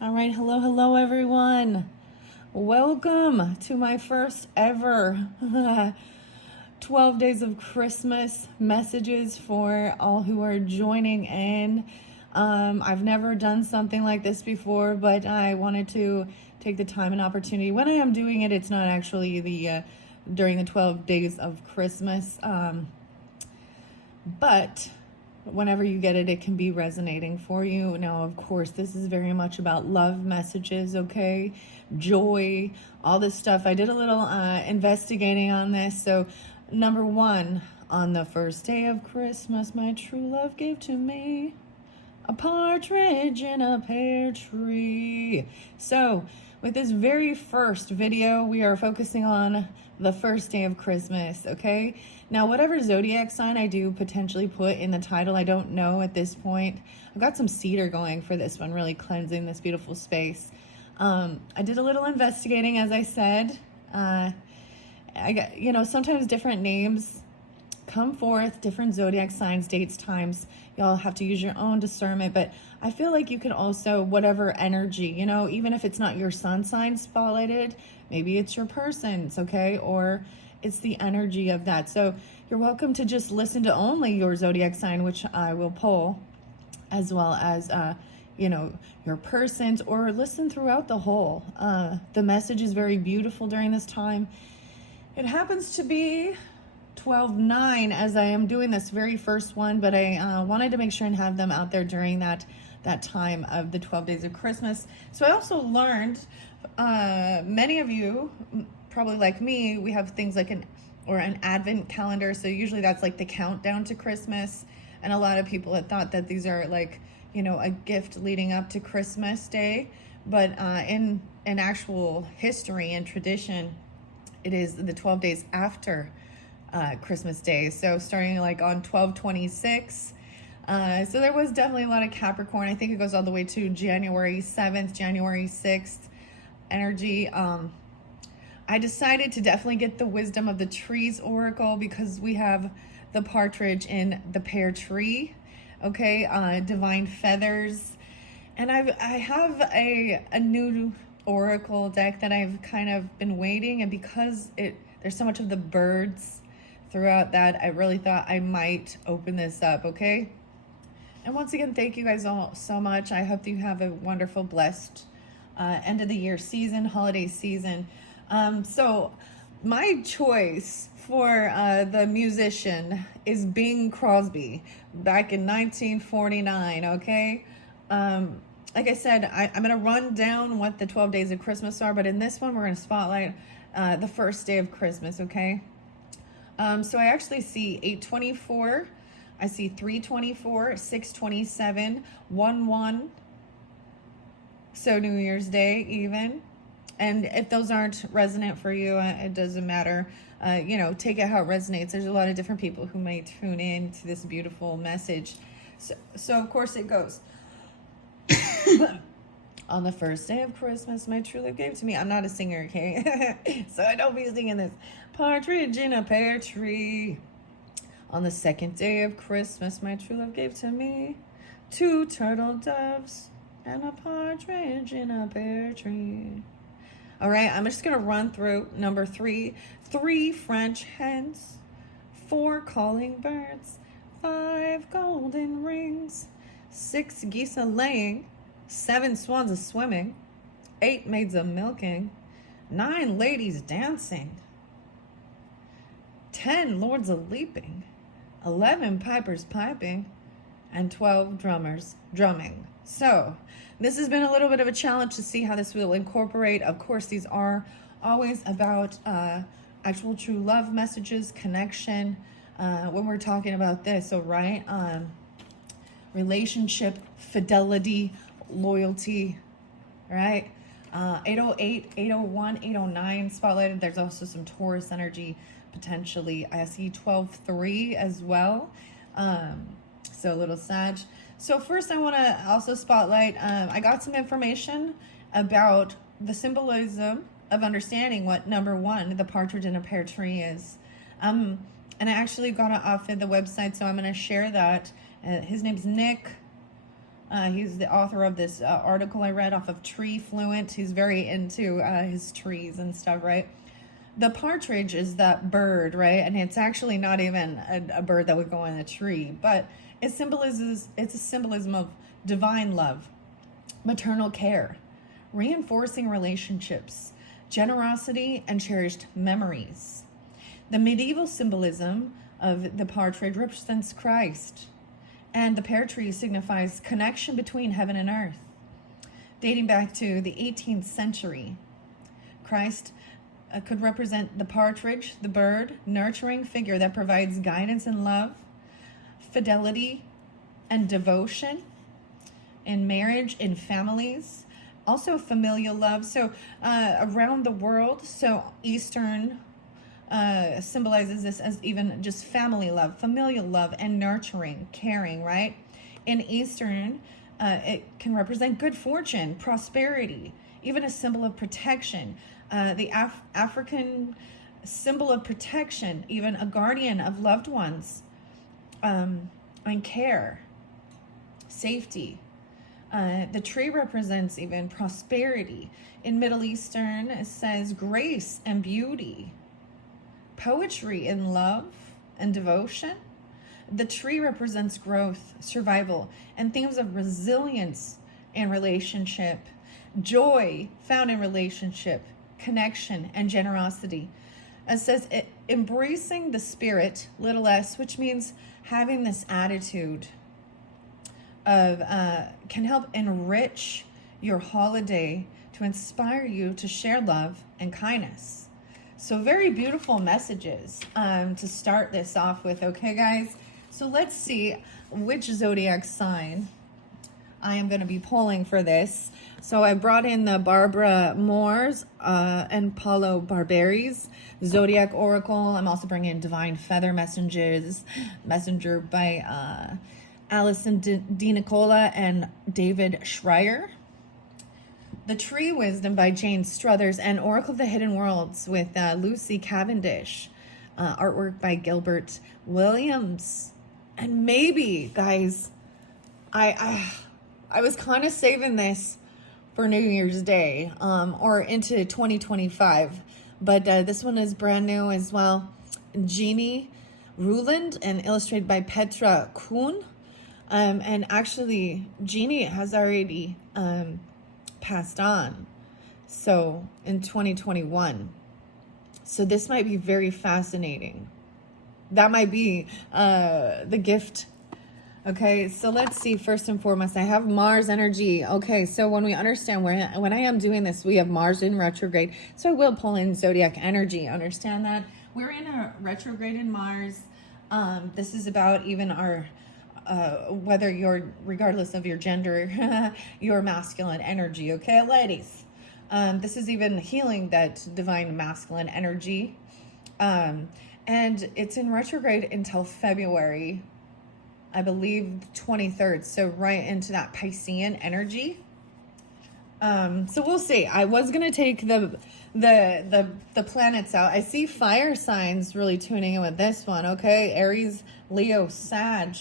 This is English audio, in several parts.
All right, hello everyone. Welcome to my first ever 12 days of Christmas messages for all who are joining in. I've never done something like this before, but I wanted to take the time and opportunity. When I am doing it, it's not actually the during the 12 days of Christmas, but whenever you get it, it can be resonating for you. Now, of course, this is very much about love messages, okay? Joy, all this stuff. I did a little investigating on this. So, number one, on the first day of Christmas, my true love gave to me a partridge in a pear tree. So, with this very first video, we are focusing on the first day of Christmas, okay? Now, whatever zodiac sign I do potentially put in the title, I don't know at this point. I've got some cedar going for this one, really cleansing this beautiful space. I did a little investigating, as I said. I got, sometimes different names come forth, different zodiac signs, dates, times. Y'all have to use your own discernment, but I feel like you can also, whatever energy, even if it's not your sun sign spotlighted, maybe it's your person's, okay? Or it's the energy of that. So you're welcome to just listen to only your zodiac sign, which I will pull, as well as, your person's, or listen throughout the whole. The message is very beautiful during this time. It happens to be 12/9 as I am doing this very first one, but I wanted to make sure and have them out there during that time of the 12 days of Christmas. So I also learned, many of you, probably like me, we have things like an advent calendar. So usually that's like the countdown to Christmas. And a lot of people had thought that these are like, a gift leading up to Christmas Day. But in actual history and tradition, it is the 12 days after Christmas Day. So starting like on 12/26. So there was definitely a lot of Capricorn. I think it goes all the way to January 7th, January 6th energy. I decided to definitely get the Wisdom of the Trees Oracle because we have the partridge in the pear tree, okay? Divine feathers. And I have a new oracle deck that I've kind of been waiting, and because there's so much of the birds throughout that, I really thought I might open this up, okay? And once again, thank you guys all so much. I hope that you have a wonderful, blessed end of the year season, holiday season. So my choice for the musician is Bing Crosby back in 1949, okay? Like I said, I'm going to run down what the 12 days of Christmas are, but in this one, we're going to spotlight the first day of Christmas, okay? So I actually see 8/24, I see 3/24, 6/27, 1/1, so New Year's Day even. And if those aren't resonant for you, it doesn't matter. Take it how it resonates. There's a lot of different people who may tune in to this beautiful message. So of course it goes. On the first day of Christmas, my true love gave to me. I'm not a singer, okay? So I don't be singing this. Partridge in a pear tree. On the second day of Christmas, my true love gave to me 2 turtle doves and a partridge in a pear tree. All right, I'm just going to run through number 3. 3 French hens, 4 calling birds, 5 golden rings, 6 geese a-laying, 7 swans a-swimming, 8 maids a-milking, 9 ladies dancing, 10 lords a-leaping, 11 pipers piping, and 12 drummers drumming. So this has been a little bit of a challenge to see how this will incorporate. Of course, these are always about actual true love messages, connection, when we're talking about this. So, right, relationship, fidelity, loyalty, right? 808, 801, 809 spotlighted. There's also some Taurus energy potentially. I see 12/3 as well. So a little Sag. So first I want to also spotlight, I got some information about the symbolism of understanding what number 1, the partridge in a pear tree is. And I actually got it off of the website, so I'm going to share that. His name's Nick He's the author of this article I read off of Tree Fluent. He's very into his trees and stuff, right? The partridge is that bird, right? And it's actually not even a bird that would go in a tree, but it's a symbolism of divine love, maternal care, reinforcing relationships, generosity, and cherished memories. The medieval symbolism of the partridge represents Christ, and the pear tree signifies connection between heaven and earth. Dating back to the 18th century, Christ could represent the partridge, the bird, nurturing figure that provides guidance and love, fidelity and devotion in marriage, in families, also familial love. So around the world, so Eastern symbolizes this as even just family love, familial love, and nurturing, caring, right? In Eastern, it can represent good fortune, prosperity, even a symbol of protection. The African symbol of protection, even a guardian of loved ones, and care, safety. The tree represents even prosperity. In Middle Eastern, it says grace and beauty, poetry and love and devotion. The tree represents growth, survival, and themes of resilience in relationship, joy found in relationship, connection, and generosity. It says embracing the spirit, little s, which means having this attitude of can help enrich your holiday to inspire you to share love and kindness. So very beautiful messages to start this off with. Okay, guys, so let's see which zodiac sign I am going to be pulling for this. So I brought in the Barbara Moore's and Paulo Barberi's Zodiac Oracle. I'm also bringing in Divine Feather Messenger by Allison Di Nicola and David Schreier. The Tree Wisdom by Jane Struthers, and Oracle of the Hidden Worlds with Lucy Cavendish. Artwork by Gilbert Williams. And maybe, guys, I was kind of saving this for New Year's Day or into 2025. But this one is brand new as well. Jeannie Ruland and illustrated by Petra Kuhn. And actually, Jeannie has already passed on, so in 2021. So this might be very fascinating. That might be the gift. Okay, so let's see. First and foremost, I have Mars energy. Okay, so when we understand when I am doing this, we have Mars in retrograde, so I will pull in zodiac energy. Understand that we're in a retrograde in Mars. This is about even our whether you're, regardless of your gender, your masculine energy, okay, ladies? This is even healing that divine masculine energy. And it's in retrograde until February, I believe, 23rd. So right into that Piscean energy. So we'll see. I was going to take the planets out. I see fire signs really tuning in with this one, okay? Aries, Leo, Sag.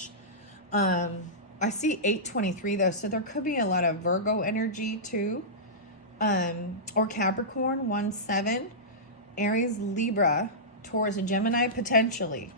I see 823 though, so there could be a lot of Virgo energy too, or Capricorn 1-7, Aries, Libra, Taurus, and Gemini potentially.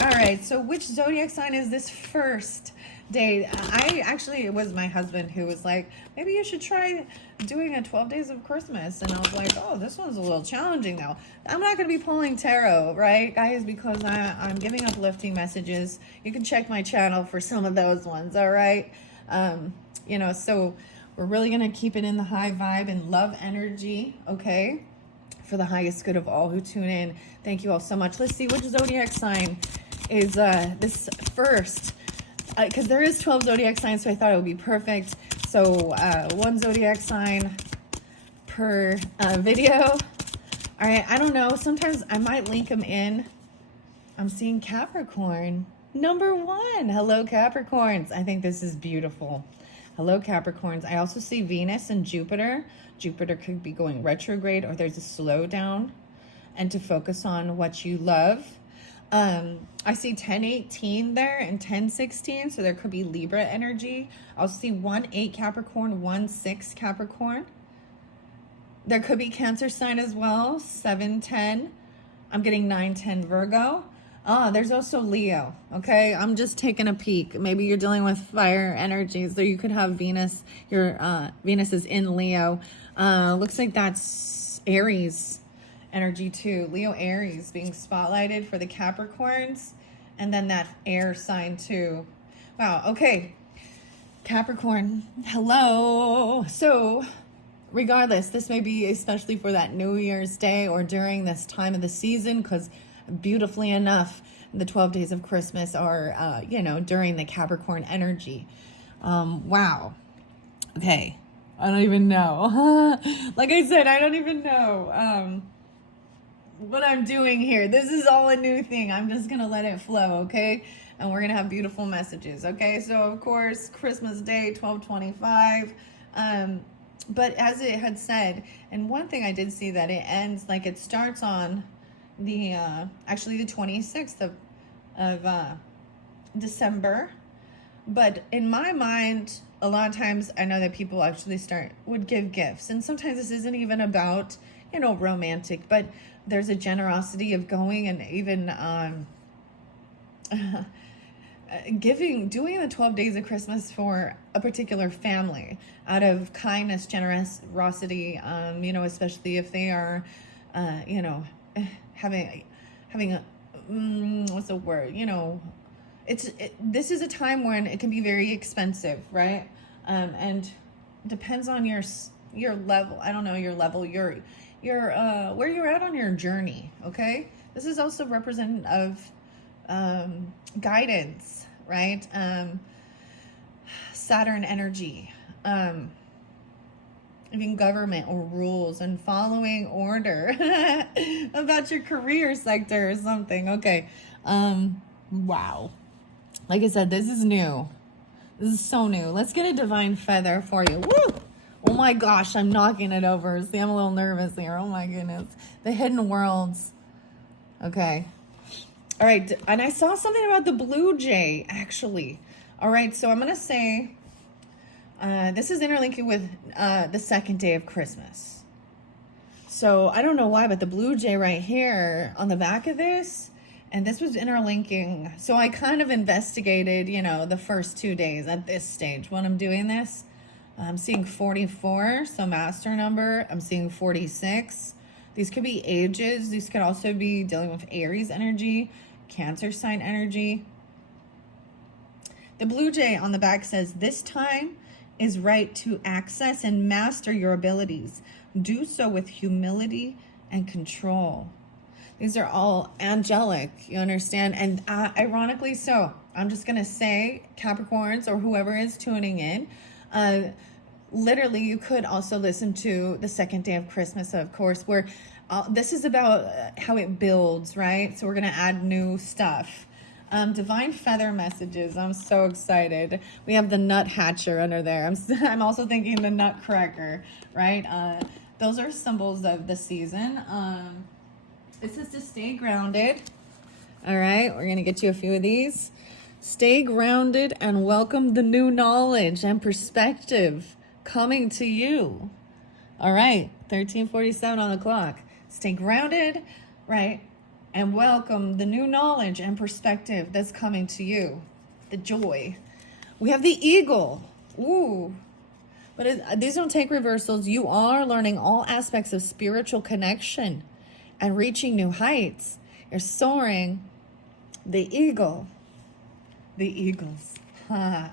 All right, so which zodiac sign is this first day? It was my husband who was like, maybe you should try doing a 12 days of Christmas. And I was like, oh, this one's a little challenging though. I'm not going to be pulling tarot, right, guys, because I'm giving uplifting messages. You can check my channel for some of those ones, all right? So we're really going to keep it in the high vibe and love energy, okay? For the highest good of all who tune in. Thank you all so much. Let's see which zodiac sign is this first, because there is 12 zodiac signs, so I thought it would be perfect. So one zodiac sign per video. All right, I don't know, sometimes I might link them in. I'm seeing Capricorn number 1. Hello, Capricorns. I think this is beautiful. Hello, Capricorns. I also see Venus and Jupiter. Jupiter could be going retrograde, or there's a slowdown, and to focus on what you love. I see 1018 there and 1016, so there could be Libra energy. I'll see 1-8 Capricorn, 1-6 Capricorn. There could be Cancer sign as well, 710. I'm getting 910 Virgo. There's also Leo, okay? I'm just taking a peek. Maybe you're dealing with fire energies, so you could have Venus. Your Venus is in Leo. Looks like that's Aries energy too. Leo, Aries being spotlighted for the Capricorns, and then that air sign too. Wow, okay. Capricorn, hello. So regardless, this may be especially for that New Year's Day or during this time of the season, because beautifully enough, the 12 days of Christmas are, during the Capricorn energy. Wow. Okay. I don't even know. Like I said, I don't even know what I'm doing here. This is all a new thing. I'm just going to let it flow, okay? And we're going to have beautiful messages, okay? So, of course, Christmas Day, 12/25. But as it had said, and one thing I did see that it ends, like it starts on the, actually the 26th of December. But in my mind, a lot of times I know that people actually would give gifts. And sometimes this isn't even about, romantic, but there's a generosity of going and even doing the 12 days of Christmas for a particular family out of kindness, generosity, especially if they are, having a, what's the word, this is a time when it can be very expensive, right? And depends on your level. I don't know your level, your where you're at on your journey. Okay, this is also representative of guidance, right? Saturn energy, even government or rules and following order about your career sector or something. Okay, wow. Like I said, this is new. This is so new. Let's get a divine feather for you. Woo! Oh my gosh, I'm knocking it over. See, I'm a little nervous here. Oh my goodness. The hidden worlds. Okay. All right. And I saw something about the blue jay, actually. All right. So I'm going to say this is interlinking with the second day of Christmas. So I don't know why, but the blue jay right here on the back of this, and this was interlinking. So I kind of investigated, the first 2 days at this stage when I'm doing this. I'm seeing 44, so master number. I'm seeing 46. These could be ages. These could also be dealing with Aries energy, Cancer sign energy. The blue jay on the back says, this time is right to access and master your abilities. Do so with humility and control. These are all angelic, you understand? And ironically so, I'm just going to say, Capricorns or whoever is tuning in, literally you could also listen to the second day of Christmas, of course, where this is about how it builds, right? So we're going to add new stuff. Divine feather messages. I'm so excited. We have the nut hatcher under there. I'm also thinking the nutcracker, right? Those are symbols of the season. This is to stay grounded. All right, we're going to get you a few of these. Stay grounded and welcome the new knowledge and perspective coming to you. All right, 13:47 on the clock. Stay grounded, right? And welcome the new knowledge and perspective that's coming to you. The joy. We have the eagle. Ooh. But these don't take reversals. You are learning all aspects of spiritual connection and reaching new heights. You're soaring. The eagle. The eagles. Wow.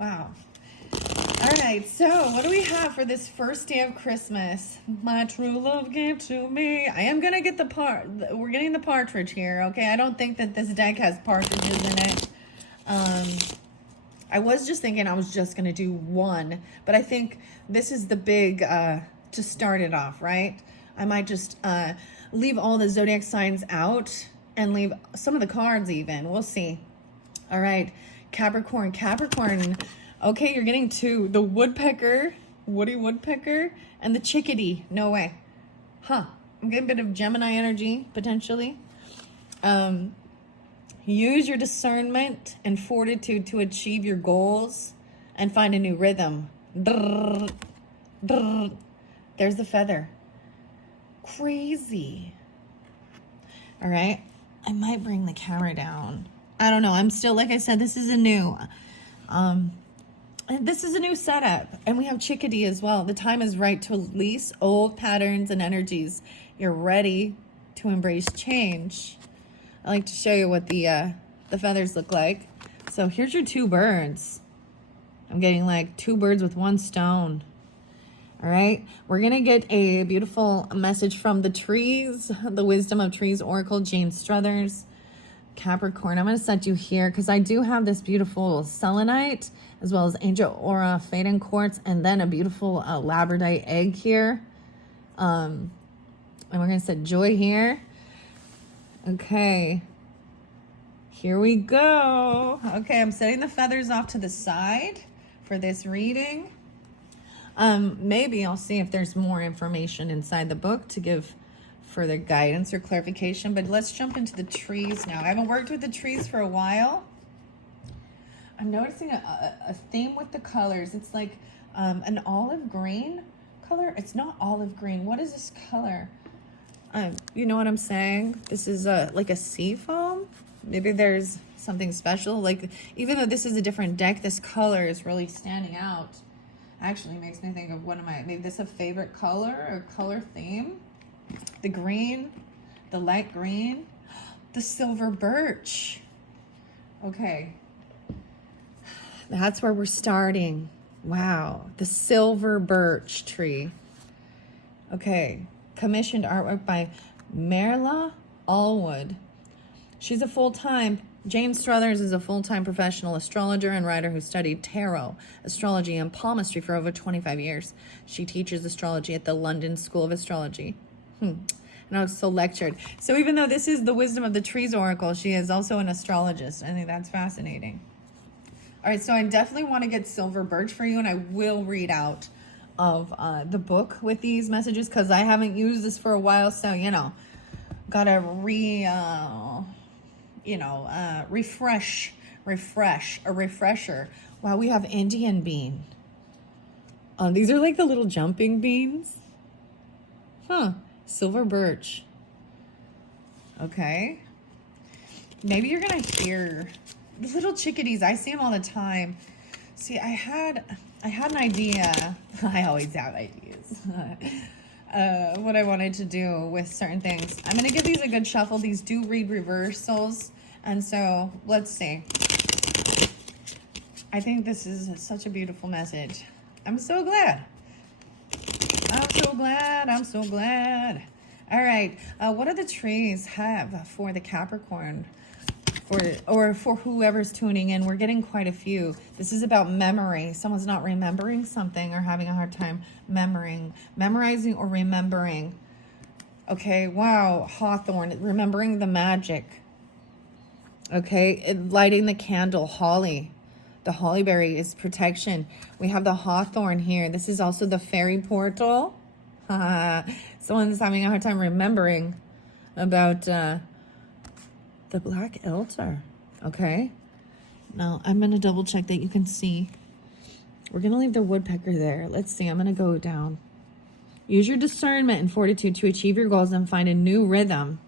All right, so what do we have for this first day of Christmas? My true love gave to me. I am going to get we're getting the Partridge here, okay? I don't think that this deck has partridges in it. I was just thinking I was just going to do one, but I think this is the big, to start it off, right? I might just leave all the zodiac signs out and leave some of the cards even. We'll see. All right, Capricorn. Okay, you're getting two. The woodpecker, woody woodpecker, and the chickadee. No way. Huh. I'm getting a bit of Gemini energy, potentially. Use your discernment and fortitude to achieve your goals and find a new rhythm. Drrr, drrr. There's the feather. Crazy. All right. I might bring the camera down. I don't know. I'm still, like I said, this is a new setup. And we have chickadee as well. The time is right to release old patterns and energies. You're ready to embrace change. I like to show you what the feathers look like. So here's your two birds. I'm getting like two birds with one stone. All right, we're gonna get a beautiful message from the trees, the Wisdom of Trees Oracle, Jane Struthers, Capricorn. I'm gonna set you here because I do have this beautiful selenite as well as angel aura, faden quartz, and then a beautiful labradorite egg here. And we're gonna set joy here. Okay, here we go. Okay, I'm setting the feathers off to the side for this reading. Maybe I'll see if there's more information inside the book to give further guidance or clarification, but let's jump into the trees now. I haven't worked with the trees for a while. I'm noticing a theme with the colors. It's like an olive green color. It's not olive green. What is this color? You know what I'm saying? This is like a sea foam. Maybe there's something special. Like, even though this is a different deck, this color is really standing out. Actually makes me think of maybe this is a favorite color or color theme. The green, the light green, the silver birch. Okay, that's where we're starting. Wow, the silver birch tree. Okay, commissioned artwork by Marla Allwood. She's a full-time Jane Struthers is a full-time professional astrologer and writer who studied tarot, astrology, and palmistry for over 25 years. She teaches astrology at the London School of Astrology. And also lectured. So even though this is the Wisdom of the Trees Oracle, she is also an astrologist. I think that's fascinating. All right, so I definitely want to get silver birch for you, and I will read out of the book with these messages because I haven't used this for a while. So, gotta refresh, a refresher. Wow, we have Indian bean. These are like the little jumping beans. Silver birch. Okay. Maybe you're gonna hear the little chickadees. I see them all the time. See, I had an idea. I always have ideas. What I wanted to do with certain things. I'm gonna give these a good shuffle. These do read reversals. And so, let's see. I think this is such a beautiful message. I'm so glad. I'm so glad. I'm so glad. All right. What do the trees have for the Capricorn? For whoever's tuning in, we're getting quite a few. This is about memory. Someone's not remembering something or having a hard time memorizing or remembering. Okay. Wow. Hawthorn. Remembering the magic. Okay, lighting the candle, holly. The hollyberry is protection. We have the hawthorn here. This is also the fairy portal. Someone's having a hard time remembering about the black elder. Okay, now I'm going to double check that you can see. We're going to leave the woodpecker there. Let's see, I'm going to go down. Use your discernment and fortitude to achieve your goals and find a new rhythm.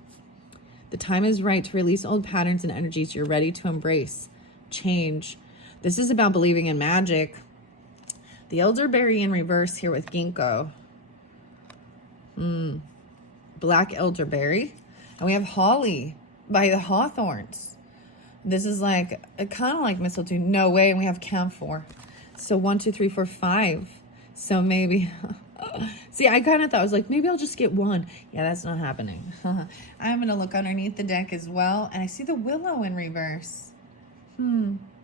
The time is right to release old patterns and energies. You're ready to embrace change. This is about believing in magic. The elderberry in reverse here with ginkgo. Black elderberry. And we have holly by the hawthorns. This is like, kind of like mistletoe. No way. And we have camphor. So 1, 2, 3, 4, 5. So maybe... See, I kind of thought, I was like, maybe I'll just get one. Yeah, that's not happening. I'm going to look underneath the deck as well. And I see the willow in reverse.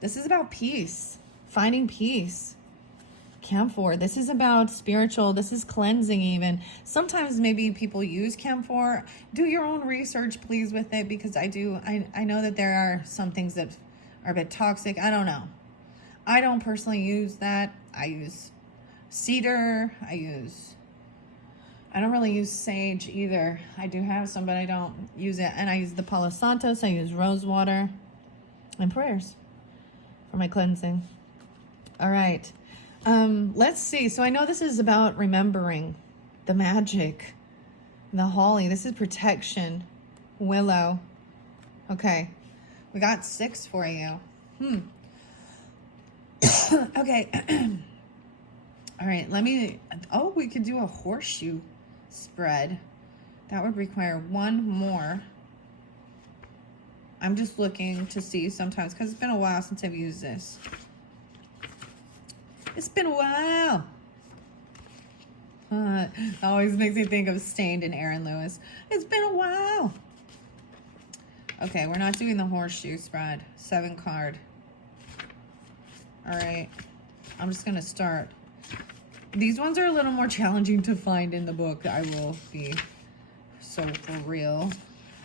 This is about peace. Finding peace. Camphor. This is about spiritual. This is cleansing even. Sometimes maybe people use camphor. Do your own research, please, with it. Because I know that there are some things that are a bit toxic. I don't know. I don't personally use that. I use cedar. I don't really use sage either. I do have some, but I don't use it. And I use the Palo Santos. I use rose water. and prayers for my cleansing. All right. Let's see. So I know this is about remembering the magic, the holly. This is protection, willow. Okay. We got 6 for you. Okay. All right. We could do a horseshoe spread. That would require 1 more. I'm just looking to see sometimes because it's been a while since I've used this. It's been a while. Always makes me think of Stained and Aaron Lewis. It's been a while. Okay, we're not doing the horseshoe spread. 7 card. All right. I'm just going to start. These ones are a little more challenging to find in the book. I will be so for real.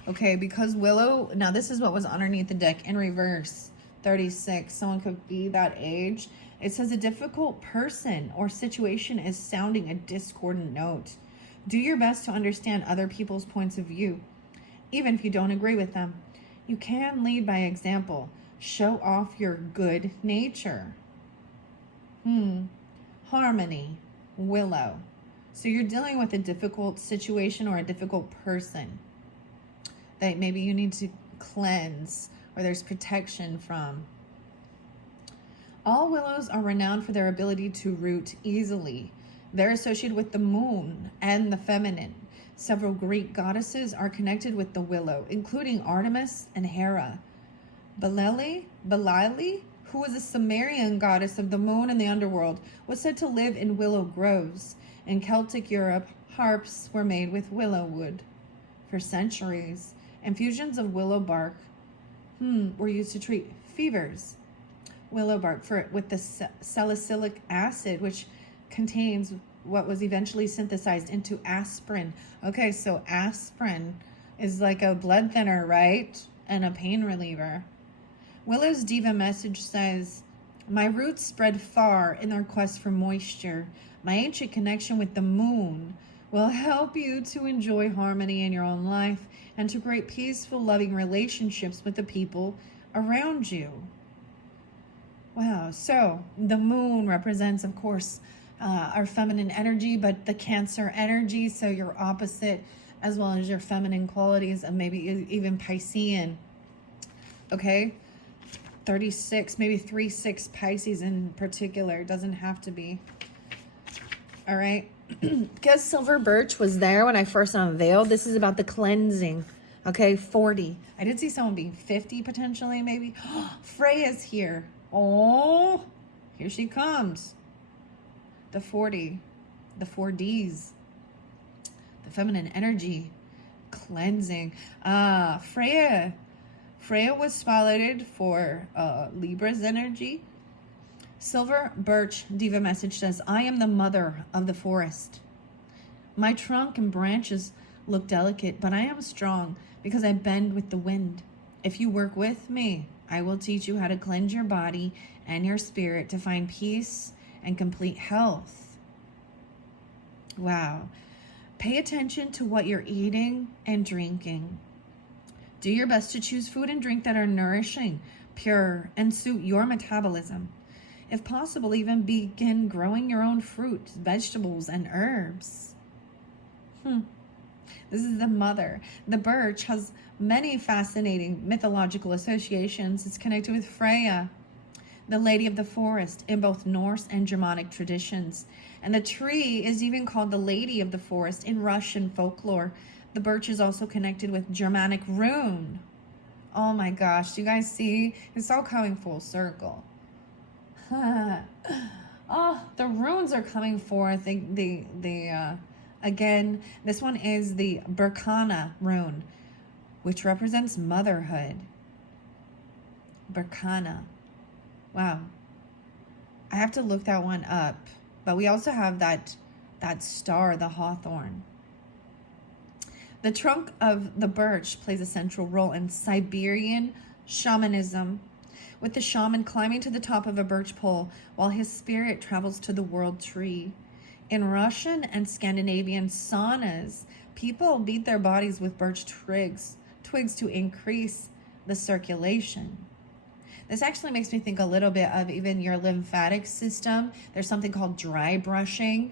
Okay, because Willow, now this is what was underneath the deck in reverse. 36. Someone could be that age. It says a difficult person or situation is sounding a discordant note. Do your best to understand other people's points of view, even if you don't agree with them. You can lead by example. Show off your good nature. Harmony, Willow. So you're dealing with a difficult situation or a difficult person that maybe you need to cleanse or there's protection from. All willows are renowned for their ability to root easily. They're associated with the moon and the feminine. Several Greek goddesses are connected with the willow, including Artemis and Hera. Belial, who was a Sumerian goddess of the moon and the underworld, was said to live in willow groves. In Celtic Europe, harps were made with willow wood. For centuries, infusions of willow bark were used to treat fevers. Willow bark with the salicylic acid, which contains what was eventually synthesized into aspirin. Okay, so aspirin is like a blood thinner, right? And a pain reliever. Willow's diva message says, my roots spread far in their quest for moisture. My ancient connection with the moon will help you to enjoy harmony in your own life and to create peaceful, loving relationships with the people around you. Wow, so the moon represents, of course, our feminine energy, but the Cancer energy, so your opposite, as well as your feminine qualities, and maybe even Piscean. Okay, 36, maybe 3-6 Pisces in particular. Doesn't have to be. All right. Because silver birch was there when I first unveiled. This is about the cleansing. Okay, 40. I did see someone being 50 potentially, maybe. Freya's here. Oh, here she comes. The 40. The 4Ds. The feminine energy. Cleansing. Freya was spotlighted for Libra's energy. Silver birch diva message says, I am the mother of the forest. My trunk and branches look delicate, but I am strong because I bend with the wind. If you work with me, I will teach you how to cleanse your body and your spirit to find peace and complete health. Wow. Pay attention to what you're eating and drinking. Do your best to choose food and drink that are nourishing, pure, and suit your metabolism. If possible, even begin growing your own fruit, vegetables, and herbs. This is the mother. The birch has many fascinating mythological associations. It's connected with Freya, the lady of the forest, in both Norse and Germanic traditions. And the tree is even called the lady of the forest in Russian folklore. The birch is also connected with Germanic rune. Oh my gosh, do you guys see? It's all coming full circle. Oh, the runes are coming forth. Again, this one is the Berkana rune, which represents motherhood. Berkana. Wow. I have to look that one up. But we also have that star, the hawthorn. The trunk of the birch plays a central role in Siberian shamanism, with the shaman climbing to the top of a birch pole while his spirit travels to the world tree. In Russian and Scandinavian saunas, people beat their bodies with birch twigs to increase the circulation. This actually makes me think a little bit of even your lymphatic system. There's something called dry brushing.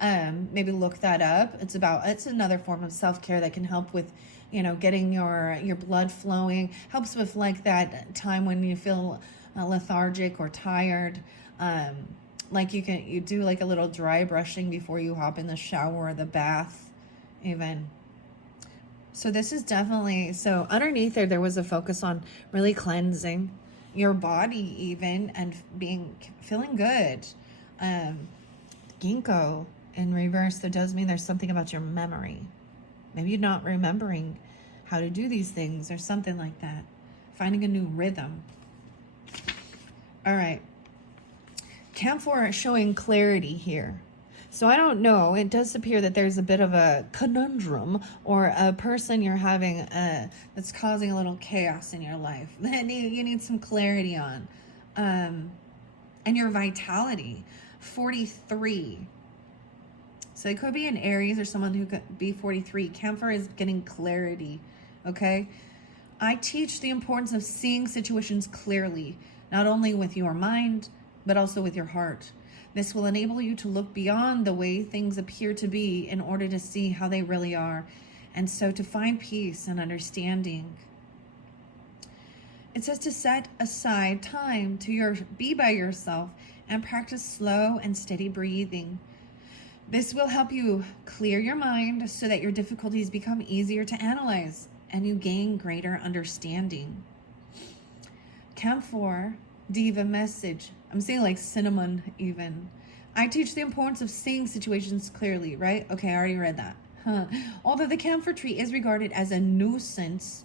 Maybe look that up. It's another form of self-care that can help with, getting your blood flowing. Helps with like that time when you feel lethargic or tired. Like you do like a little dry brushing before you hop in the shower or the bath even. So this is definitely, so underneath there was a focus on really cleansing your body even and feeling good. Ginkgo in reverse, that does mean there's something about your memory. Maybe you're not remembering how to do these things or something like that. Finding a new rhythm. All right. Camphor showing clarity here. So I don't know. It does appear that there's a bit of a conundrum or a person you're having that's causing a little chaos in your life that you need some clarity on. And your vitality. 43. So it could be an Aries or someone who could be 43. Camphor is getting clarity. Okay? I teach the importance of seeing situations clearly, not only with your mind, but also with your heart. This will enable you to look beyond the way things appear to be in order to see how they really are, and so to find peace and understanding. It says to set aside time to be by yourself and practice slow and steady breathing. This will help you clear your mind so that your difficulties become easier to analyze and you gain greater understanding. Camphor Diva message. I'm saying like cinnamon even. I teach the importance of seeing situations clearly, right? Okay, I already read that. Although the camphor tree is regarded as a nuisance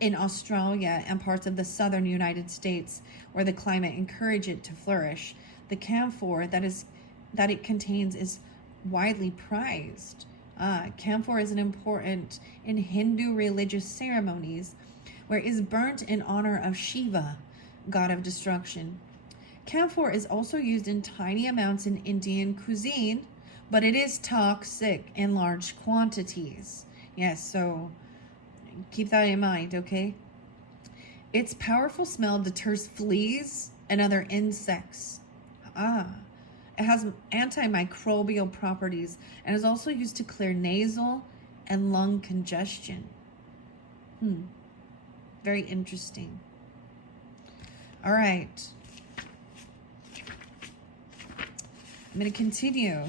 in Australia and parts of the southern United States where the climate encourages it to flourish, the camphor that it contains is widely prized. Camphor is important in Hindu religious ceremonies where it is burnt in honor of Shiva, god of destruction. Camphor is also used in tiny amounts in Indian cuisine, but it is toxic in large quantities. Yes, so keep that in mind, okay? Its powerful smell deters fleas and other insects. It has antimicrobial properties and is also used to clear nasal and lung congestion. Very interesting. All right. I'm going to continue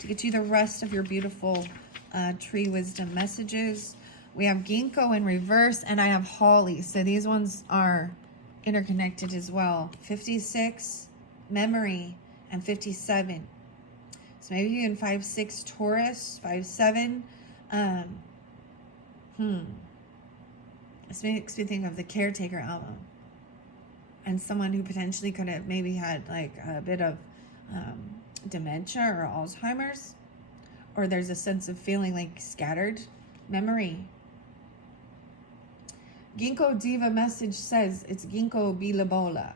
to get you the rest of your beautiful tree wisdom messages. We have ginkgo in reverse and I have holly. So these ones are interconnected as well. 56, memory, and 57. So maybe you in 5-6 Taurus, 5-7. This makes me think of the Caretaker album. And someone who potentially could have maybe had like a bit of dementia or Alzheimer's, or there's a sense of feeling like scattered memory. Ginkgo Diva message says it's Ginkgo biloba.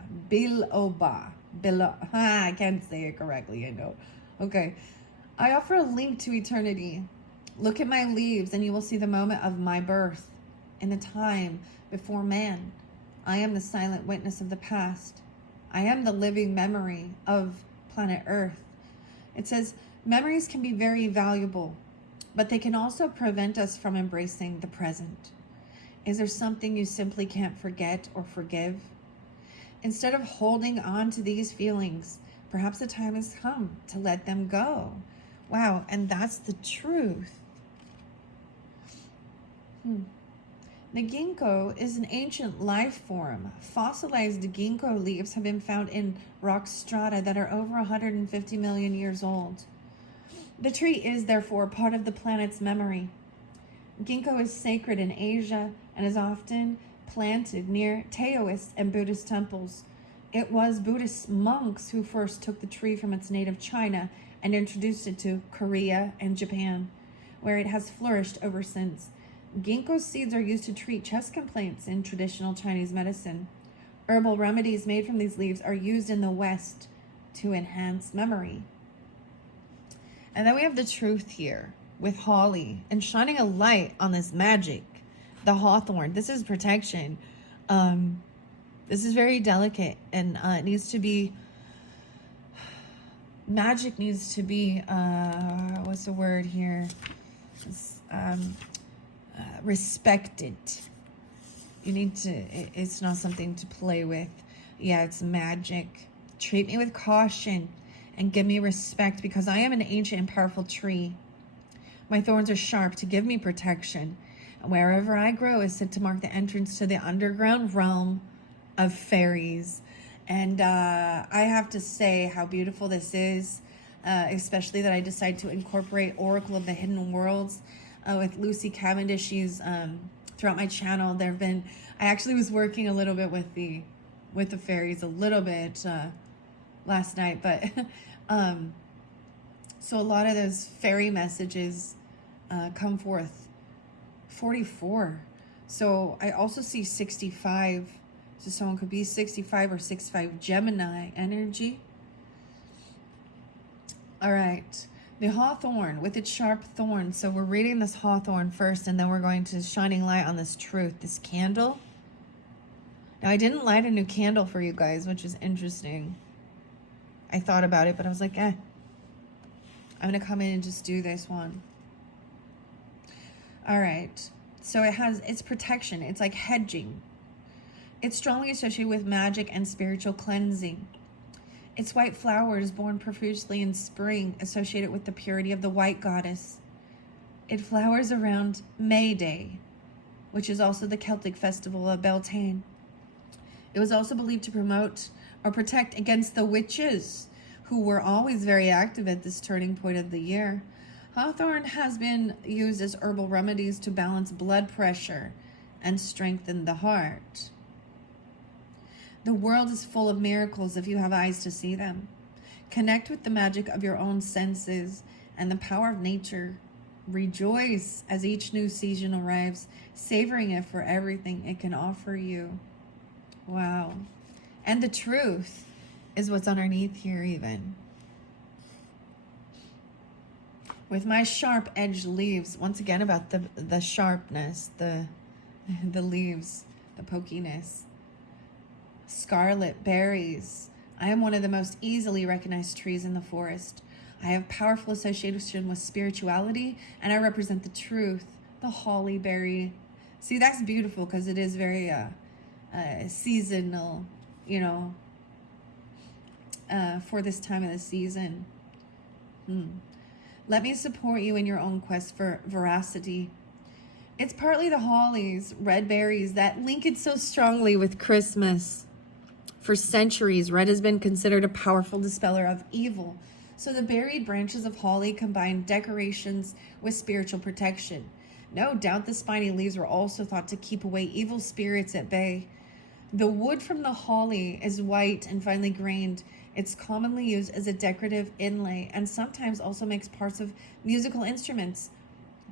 I can't say it correctly, I know. Okay. I offer a link to eternity. Look at my leaves and you will see the moment of my birth in the time before man. I am the silent witness of the past. I am the living memory of planet Earth. It says, memories can be very valuable, but they can also prevent us from embracing the present. Is there something you simply can't forget or forgive? Instead of holding on to these feelings, perhaps the time has come to let them go. Wow, and that's the truth. The ginkgo is an ancient life form. Fossilized ginkgo leaves have been found in rock strata that are over 150 million years old. The tree is therefore part of the planet's memory. Ginkgo is sacred in Asia and is often planted near Taoist and Buddhist temples. It was Buddhist monks who first took the tree from its native China and introduced it to Korea and Japan, where it has flourished ever since. Ginkgo seeds are used to treat chest complaints in traditional Chinese medicine. Herbal remedies made from these leaves are used in the West to enhance memory. And then we have the truth here with holly and shining a light on this magic. The hawthorn, this is protection. This is very delicate, and it needs to be, magic needs to be, what's the word here? Respected. You need to, it's not something to play with. Yeah, it's magic. Treat me with caution and give me respect, because I am an ancient and powerful tree. My thorns are sharp to give me protection. And wherever I grow is said to mark the entrance to the underground realm of fairies. And I have to say how beautiful this is, especially that I decide to incorporate Oracle of the Hidden Worlds with Lucy Cavendish's throughout my channel. There have been, I actually was working a little bit with the fairies a little bit last night, but so a lot of those fairy messages come forth. 44. So I also see 65. So someone could be 65 or 65 Gemini energy. All right. The hawthorn with its sharp thorn. So we're reading this hawthorn first, and then we're going to shining light on this truth, this candle. Now, I didn't light a new candle for you guys, which is interesting. I thought about it, but I was like, I'm going to come in and just do this one. All right. So it's protection. It's like hedging. It's strongly associated with magic and spiritual cleansing. Its white flowers born profusely in spring, associated with the purity of the white goddess. It flowers around May Day, which is also the Celtic festival of Beltane. It was also believed to promote or protect against the witches, who were always very active at this turning point of the year. Hawthorn has been used as herbal remedies to balance blood pressure and strengthen the heart. The world is full of miracles if you have eyes to see them. Connect with the magic of your own senses and the power of nature. Rejoice as each new season arrives, savoring it for everything it can offer you. Wow. And the truth is what's underneath here even. With my sharp edged leaves, once again about the sharpness, the leaves, the pokiness. Scarlet berries. I am one of the most easily recognized trees in the forest. I have powerful association with spirituality, and I represent the truth, the holly berry. See, that's beautiful because it is very seasonal, you know, for this time of the season. Let me support you in your own quest for veracity. It's partly the hollies, red berries, that link it so strongly with Christmas. For centuries, red has been considered a powerful dispeller of evil. So the berried branches of holly combine decorations with spiritual protection. No doubt the spiny leaves were also thought to keep away evil spirits at bay. The wood from the holly is white and finely grained. It's commonly used as a decorative inlay and sometimes also makes parts of musical instruments.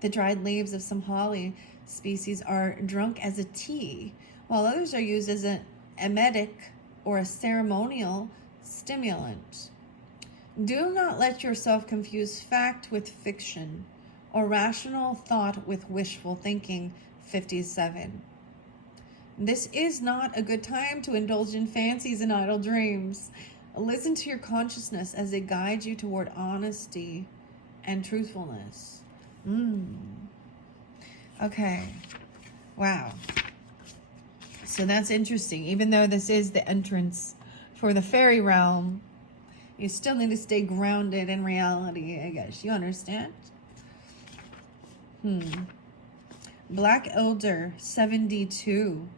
The dried leaves of some holly species are drunk as a tea, while others are used as an emetic or a ceremonial stimulant. Do not let yourself confuse fact with fiction or rational thought with wishful thinking. 57. This is not a good time to indulge in fancies and idle dreams. Listen to your consciousness as it guides you toward honesty and truthfulness. Okay. Wow. So that's interesting. Even though this is the entrance for the fairy realm, you still need to stay grounded in reality, I guess. You understand? Black Elder, 72.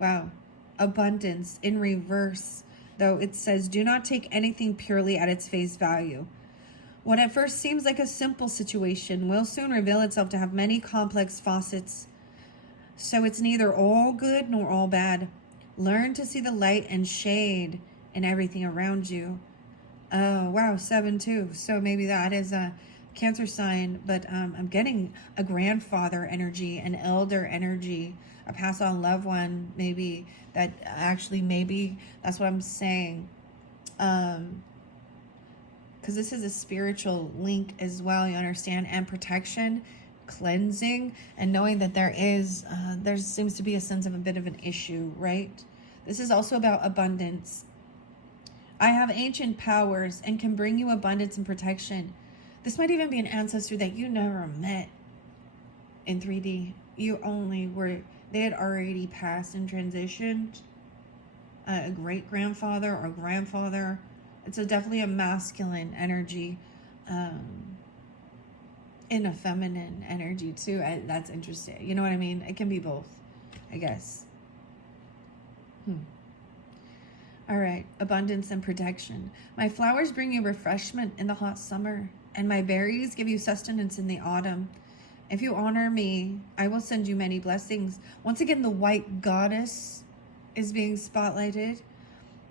Wow. Abundance in reverse. Though it says, do not take anything purely at its face value. What at first seems like a simple situation will soon reveal itself to have many complex facets. So it's neither all good nor all bad. Learn to see the light and shade in everything around you. Oh, wow, 7-2. So maybe that is a Cancer sign, but I'm getting a grandfather energy, an elder energy, a passed on loved one, maybe that actually, maybe that's what I'm saying. Because this is a spiritual link as well, you understand, and protection, cleansing, and knowing that there seems to be a sense of a bit of an issue, right? This is also about abundance. I have ancient powers and can bring you abundance and protection. This might even be an ancestor that you never met in 3D. You only were, they had already passed and transitioned. A great grandfather or grandfather. It's definitely a masculine energy, and a feminine energy too. That's interesting. You know what I mean? It can be both, I guess. All right, abundance and protection. My flowers bring you refreshment in the hot summer, and my berries give you sustenance in the autumn. If you honor me, I will send you many blessings. Once again, the white goddess is being spotlighted.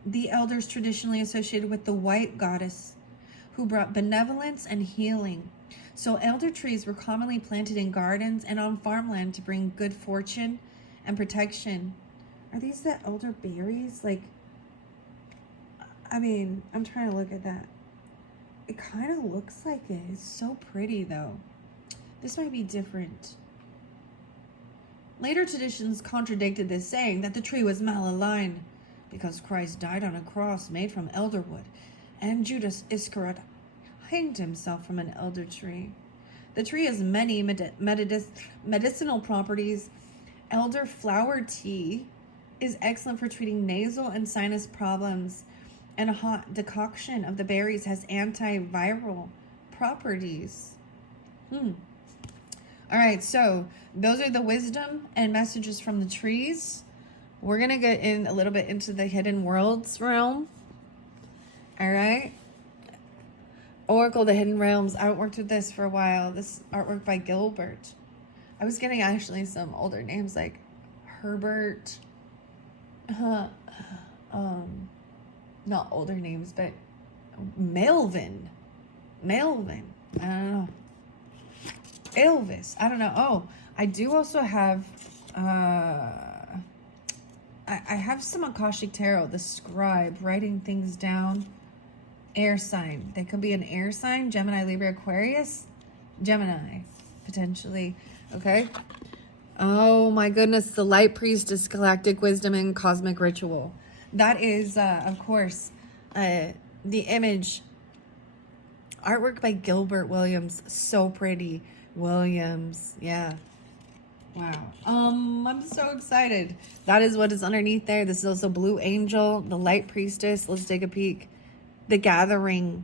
The elders traditionally associated with the white goddess who brought benevolence and healing. So elder trees were commonly planted in gardens and on farmland to bring good fortune and protection. Are these the elderberries? Like, I mean, I'm trying to look at that. It kind of looks like it. It's so pretty though. This might be different. Later traditions contradicted this, saying that the tree was malaligned because Christ died on a cross made from elder wood, and Judas Iscariot hanged himself from an elder tree. The tree has many medicinal properties. Elder flower tea is excellent for treating nasal and sinus problems, and a hot decoction of the berries has antiviral properties. All right, so those are the wisdom and messages from the trees. We're going to get in a little bit into the hidden worlds realm. All right. Oracle, the Hidden Realms. I haven't worked with this for a while. This artwork by Gilbert. I was getting actually some older names like Herbert. Not older names, but Melvin. I don't know. Elvis. I don't know. Oh, I do also have I have some Akashic Tarot, the scribe, writing things down. Air sign. They could be an air sign. Gemini, Libra, Aquarius. Gemini, potentially. Okay. Oh my goodness. The Light Priestess, Galactic Wisdom, and Cosmic Ritual. That is, of course, the image. Artwork by Gilbert Williams. So pretty. Williams. Yeah. Wow. I'm so excited. That is what is underneath there. This is also Blue Angel, the Light Priestess. Let's take a peek. The Gathering,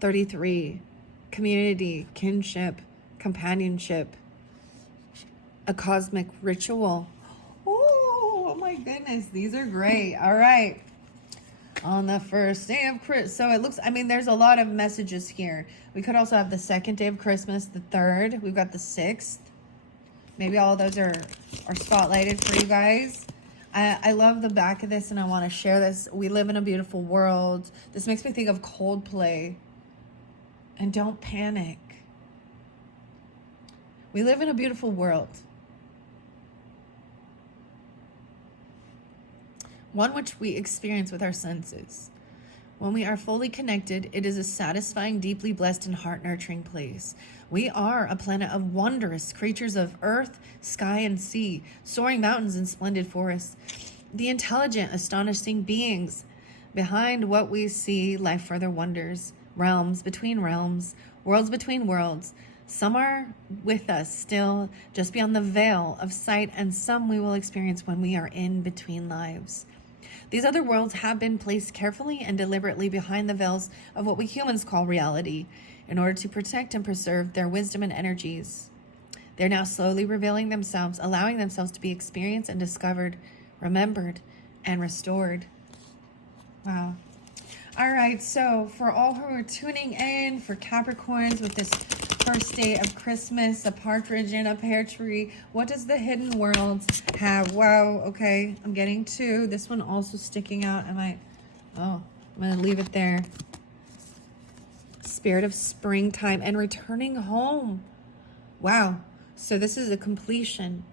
33. Community, kinship, companionship. A cosmic ritual. Oh my goodness. These are great. All right. On the first day of Christmas. So it looks, I mean, there's a lot of messages here. We could also have the second day of Christmas, the 3rd. We've got the 6th. Maybe all those are spotlighted for you guys. I love the back of this, and I want to share this. We live in a beautiful world. This makes me think of Coldplay. And don't panic. We live in a beautiful world. One which we experience with our senses. When we are fully connected, it is a satisfying, deeply blessed, and heart-nurturing place. We are a planet of wondrous creatures of earth, sky, and sea, soaring mountains and splendid forests. The intelligent, astonishing beings. Behind what we see lie further wonders, realms between realms, worlds between worlds. Some are with us still, just beyond the veil of sight, and some we will experience when we are in between lives. These other worlds have been placed carefully and deliberately behind the veils of what we humans call reality, in order to protect and preserve their wisdom and energies. They're now slowly revealing themselves, allowing themselves to be experienced and discovered, remembered, and restored. Wow. All right, so for all who are tuning in, for Capricorns with this first day of Christmas, a partridge in a pear tree, what does the hidden worlds have? Wow, okay, I'm getting 2. This one also sticking out. I'm going to leave it there. Spirit of springtime and returning home. Wow. So this is a completion.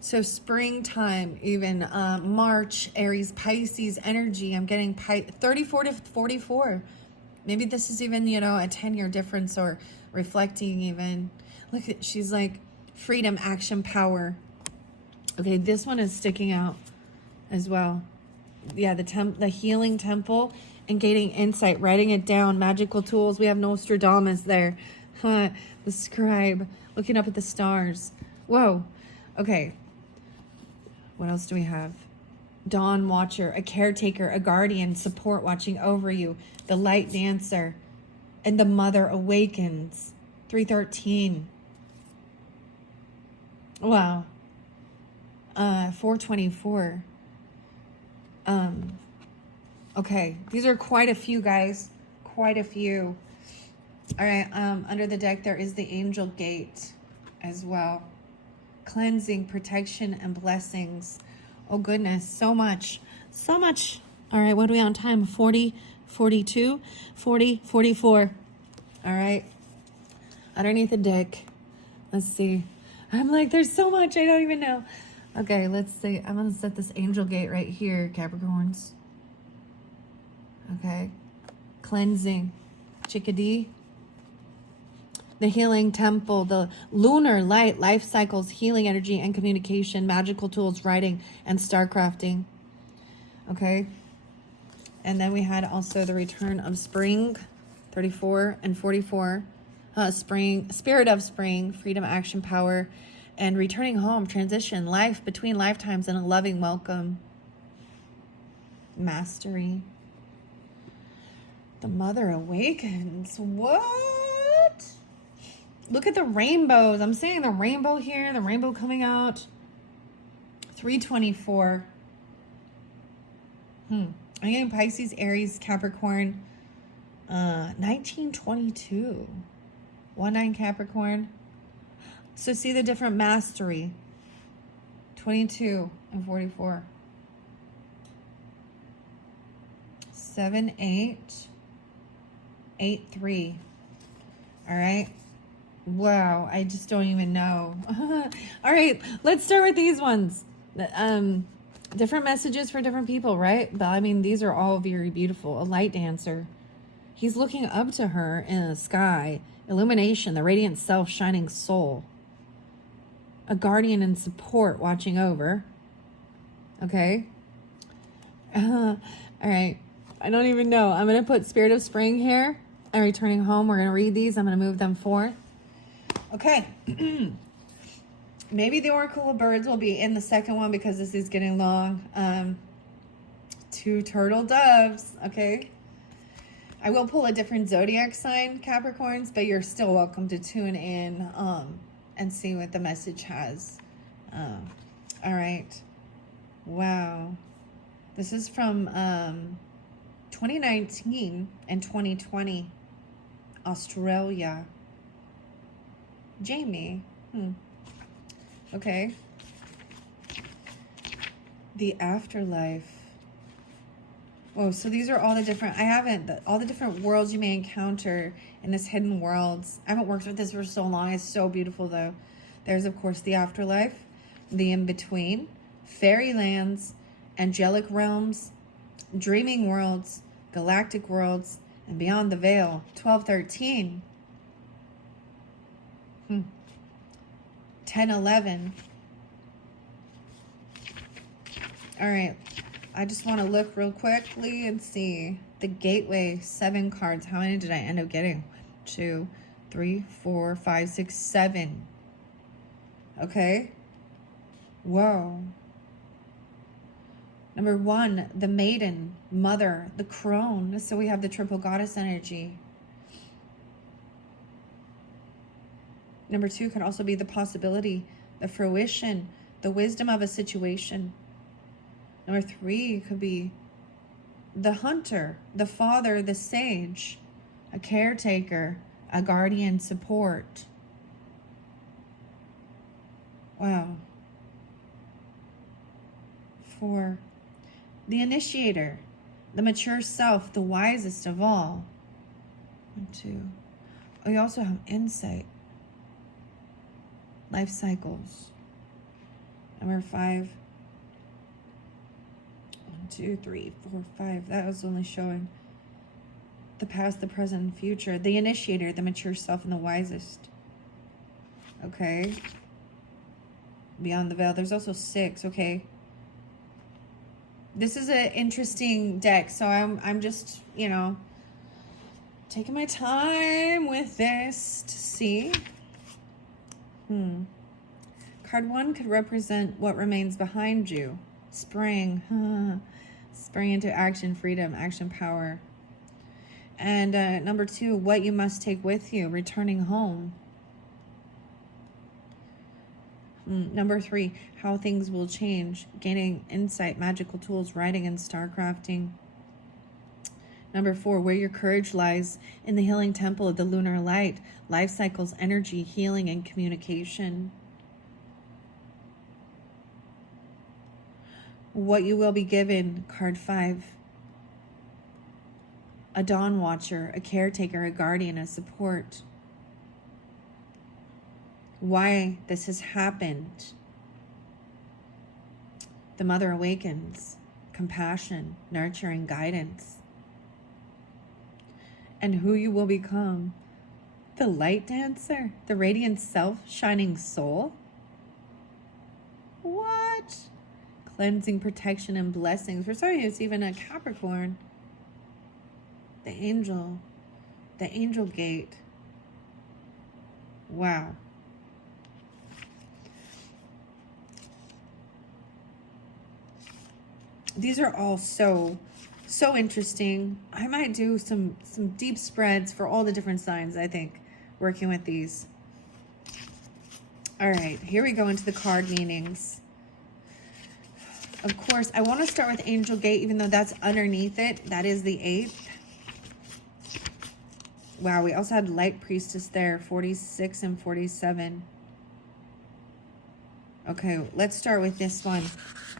So springtime, even March, Aries, Pisces energy. I'm getting 34 to 44. Maybe this is even, a 10-year difference, or reflecting even. Look she's like freedom, action, power. Okay, this one is sticking out. as well. Yeah, the healing temple and gaining insight, writing it down, magical tools. We have Nostradamus there. Huh, the scribe, looking up at the stars. Whoa. Okay. What else do we have? Dawn watcher, a caretaker, a guardian, support watching over you, the light dancer, and the mother awakens. 313. Wow. 424. Okay, these are quite a few, guys. Quite a few. All right, under the deck there is the angel gate as well. Cleansing, protection, and blessings. Oh goodness, so much. So much. All right, what are we on time? 40, 42, 40, 44. All right. Underneath the deck. Let's see. I'm like, there's so much, I don't even know. Okay, let's see. I'm going to set this angel gate right here, Capricorns. Okay. Cleansing. Chickadee. The healing temple, the lunar light, life cycles, healing energy and communication, magical tools, writing, and star crafting. Okay. And then we had also the return of spring, 34 and 44. Spring, spirit of spring, freedom, action, power, and returning home, transition, life between lifetimes, and a loving welcome. Mastery. The mother awakens. What? Look at the rainbows. I'm seeing the rainbow here, the rainbow coming out. 324. I'm getting Pisces, Aries, Capricorn. 1922. 19 Capricorn. So see the different mastery. 22 and 44. 7, 8. 8, 3. All right. Wow, I just don't even know. All right, let's start with these ones. Different messages for different people, right? But I mean, these are all very beautiful. A light dancer. He's looking up to her in the sky. Illumination, the radiant self, shining soul. A guardian and support watching over. Okay. All right. I don't even know. I'm going to put Spirit of Spring here. And returning home. We're going to read these. I'm going to move them forth. Okay. Maybe the Oracle of Birds will be in the second one because this is getting long. 2 turtle doves. Okay. I will pull a different zodiac sign, Capricorns, but you're still welcome to tune in and see what the message has. All right. Wow. This is from 2019 and 2020. Australia. Jamie. Okay. The afterlife. Oh, so these are all the different, all the different worlds you may encounter in this hidden worlds. I haven't worked with this for so long. It's so beautiful though. There's of course the afterlife, the in-between, fairylands, angelic realms, dreaming worlds, galactic worlds, and beyond the veil. 1213. 1011. All right. I just want to look real quickly and see the gateway. 7 cards. How many did I end up getting? 2, 3, 4, 5, 6, 7. Okay. Whoa. Number 1, the maiden, mother, the crone. So we have the triple goddess energy. Number 2 could also be the possibility, the fruition, the wisdom of a situation. Number 3 could be the hunter, the father, the sage, a caretaker, a guardian support. Wow. 4, the initiator, the mature self, the wisest of all. 1, 2. Oh, you also have insight. Life cycles. Number 5. 1, 2, 3, 4, 5. That was only showing the past, the present, and future. The initiator, the mature self, and the wisest. Okay. Beyond the veil. There's also 6. Okay. This is an interesting deck, so I'm just, you know, taking my time with this to see. Card 1 could represent what remains behind you. Spring. Spring into action, freedom, action, power. And number 2, what you must take with you, returning home. Number 3, how things will change, gaining insight, magical tools, writing and star crafting. Number 4, where your courage lies, in the healing temple of the lunar light, life cycles, energy, healing, and communication. What you will be given, card 5. A dawn watcher, a caretaker, a guardian, a support. Why this has happened. The mother awakens, compassion, nurturing, guidance. And who you will become. The light dancer, the radiant self, shining soul. What? Cleansing, protection, and blessings. For some of you, it's even a Capricorn. The angel gate. Wow. These are all so interesting. I might do some deep spreads for all the different signs, I think, working with these. All right, here we go into the card meanings. Of course, I want to start with Angel Gate, even though that's underneath it. That is the 8th. Wow, we also had Light Priestess there, 46 and 47. Okay, let's start with this one,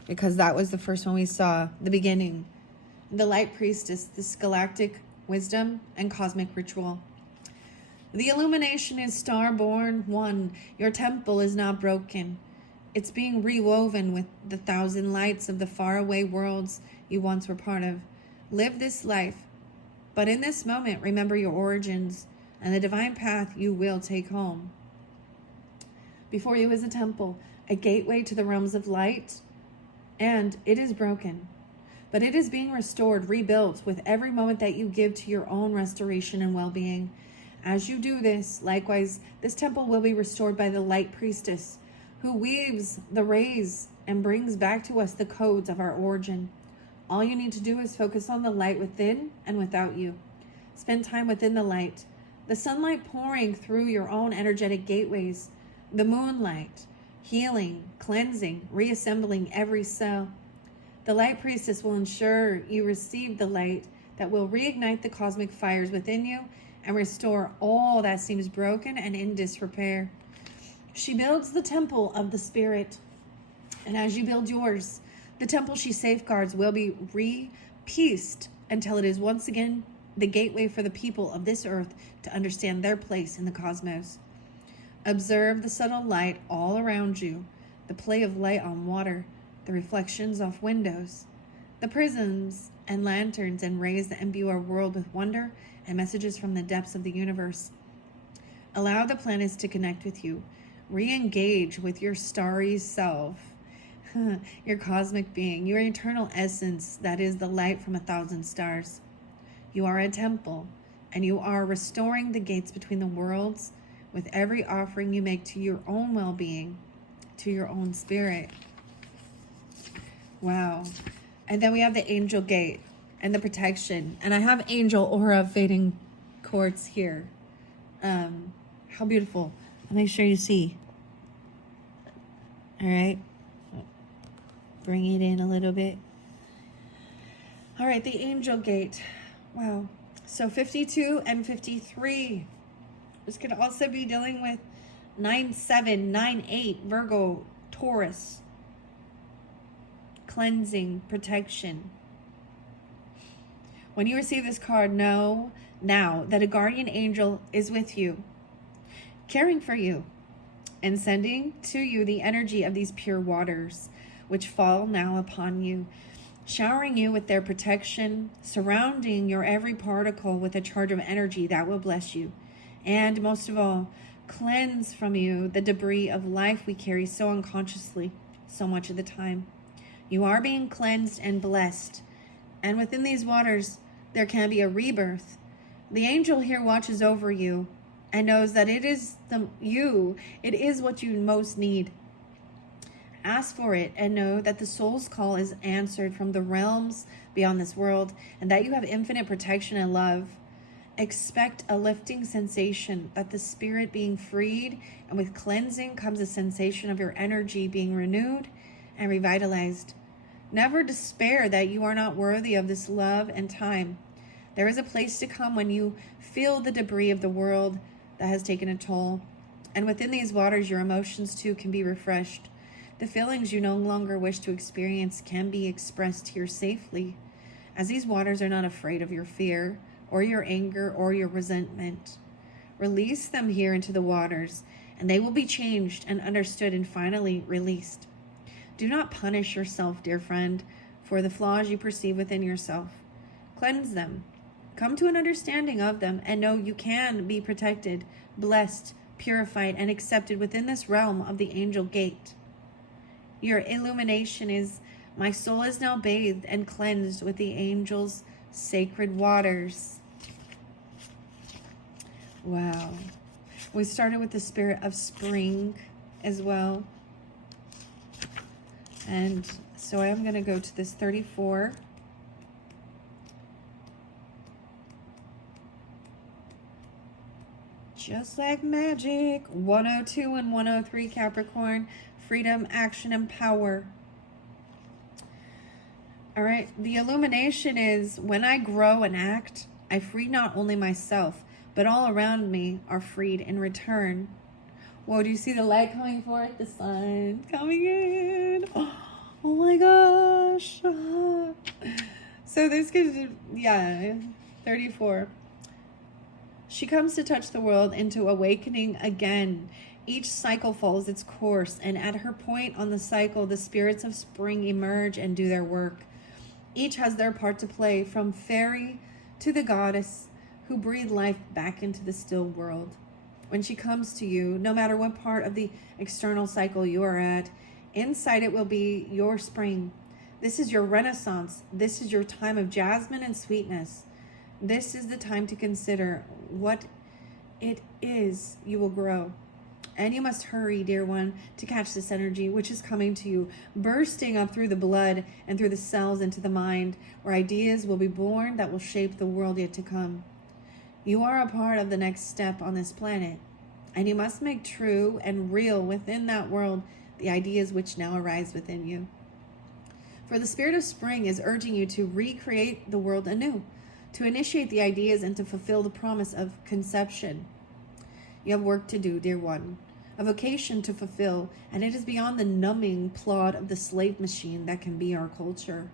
because that was the first one we saw, the beginning. The Light Priestess, this galactic wisdom and cosmic ritual. The illumination is star-born one. Your temple is not broken. It's being rewoven with the 1,000 lights of the faraway worlds you once were part of. Live this life. But in this moment, remember your origins and the divine path you will take home. Before you is a temple, a gateway to the realms of light, and it is broken. But it is being restored, rebuilt with every moment that you give to your own restoration and well-being. As you do this, likewise, this temple will be restored by the Light Priestess, who weaves the rays and brings back to us the codes of our origin. All you need to do is focus on the light within and without you. Spend time within the light, the sunlight pouring through your own energetic gateways, the moonlight, healing, cleansing, reassembling every cell. The Light Priestess will ensure you receive the light that will reignite the cosmic fires within you and restore all that seems broken and in disrepair. She builds the temple of the spirit, and as you build yours, the temple she safeguards will be re-pieced until it is once again the gateway for the people of this earth to understand their place in the cosmos. Observe the subtle light all around you, the play of light on water, the reflections off windows, the prisms and lanterns and rays that imbue our world with wonder and messages from the depths of the universe. Allow the planets to connect with you. Re-engage with your starry self, your cosmic being, your eternal essence that is the light from 1,000 stars. You are a temple, and you are restoring the gates between the worlds with every offering you make to your own well-being, to your own spirit. Wow. And then we have the Angel Gate and the protection. And I have Angel Aura Fading Quartz here. How beautiful. I'll make sure you see. All right. Bring it in a little bit. All right, the Angel Gate. Wow. So 52 and 53. This could also be dealing with 9-7, 9-8, Virgo, Taurus. Cleansing, protection. When you receive this card, know now that a guardian angel is with you, caring for you, and sending to you the energy of these pure waters, which fall now upon you, showering you with their protection, surrounding your every particle with a charge of energy that will bless you, and most of all, cleanse from you the debris of life we carry so unconsciously, so much of the time. You are being cleansed and blessed. And within these waters, there can be a rebirth. The angel here watches over you and knows that it is what you most need. Ask for it and know that the soul's call is answered from the realms beyond this world, and that you have infinite protection and love. Expect a lifting sensation, that the spirit being freed, and with cleansing comes a sensation of your energy being renewed and revitalized. Never despair that you are not worthy of this love and time. There is a place to come when you feel the debris of the world that has taken a toll. And within these waters, your emotions too can be refreshed. The feelings you no longer wish to experience can be expressed here safely, as these waters are not afraid of your fear or your anger or your resentment. Release them here into the waters, and they will be changed and understood and finally released. Do not punish yourself, dear friend, for the flaws you perceive within yourself. Cleanse them. Come to an understanding of them and know you can be protected, blessed, purified, and accepted within this realm of the angel gate. Your illumination is, my soul is now bathed and cleansed with the angels' sacred waters. Wow. We started with the spirit of spring as well. And so I'm going to go to this 34. Just like magic. 102 and 103 Capricorn. Freedom, action, and power. All right. The illumination is, when I grow and act, I free not only myself, but all around me are freed in return. Whoa, do you see the light coming forth? The sun coming in. Oh my gosh. So this gives, 34. She comes to touch the world into awakening again. Each cycle follows its course, and at her point on the cycle, the spirits of spring emerge and do their work. Each has their part to play, from fairy to the goddess who breathe life back into the still world. When she comes to you, no matter what part of the external cycle you are at, inside it will be your spring. This is your renaissance. This is your time of jasmine and sweetness. This is the time to consider what it is you will grow. And you must hurry, dear one, to catch this energy which is coming to you, bursting up through the blood and through the cells into the mind, where ideas will be born that will shape the world yet to come. You are a part of the next step on this planet, and you must make true and real within that world the ideas which now arise within you. For the spirit of spring is urging you to recreate the world anew, to initiate the ideas and to fulfill the promise of conception. You have work to do, dear one, a vocation to fulfill, and it is beyond the numbing plod of the slave machine that can be our culture.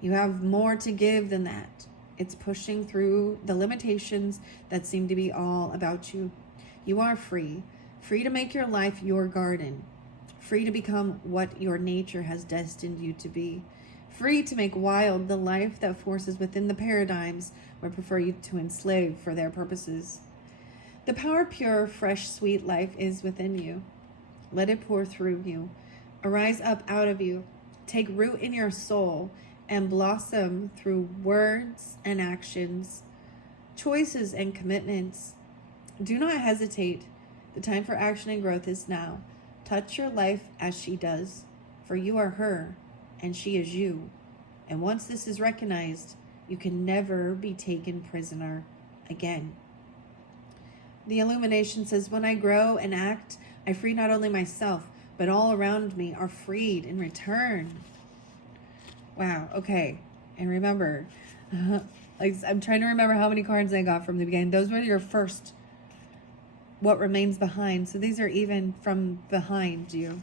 You have more to give than that. It's pushing through the limitations that seem to be all about you. You are free, free to make your life your garden, free to become what your nature has destined you to be, free to make wild the life that forces within the paradigms would prefer you to enslave for their purposes. The power, pure, fresh, sweet life is within you. Let it pour through you, arise up out of you, take root in your soul, and blossom through words and actions, choices and commitments. Do not hesitate. The time for action and growth is now. Touch your life as she does, for you are her, and she is you. And once this is recognized, you can never be taken prisoner again. The illumination says, when I grow and act, I free not only myself, but all around me are freed in return. Wow, okay. And remember, I'm trying to remember how many cards I got from the beginning. Those were your first, what remains behind. So these are even from behind you.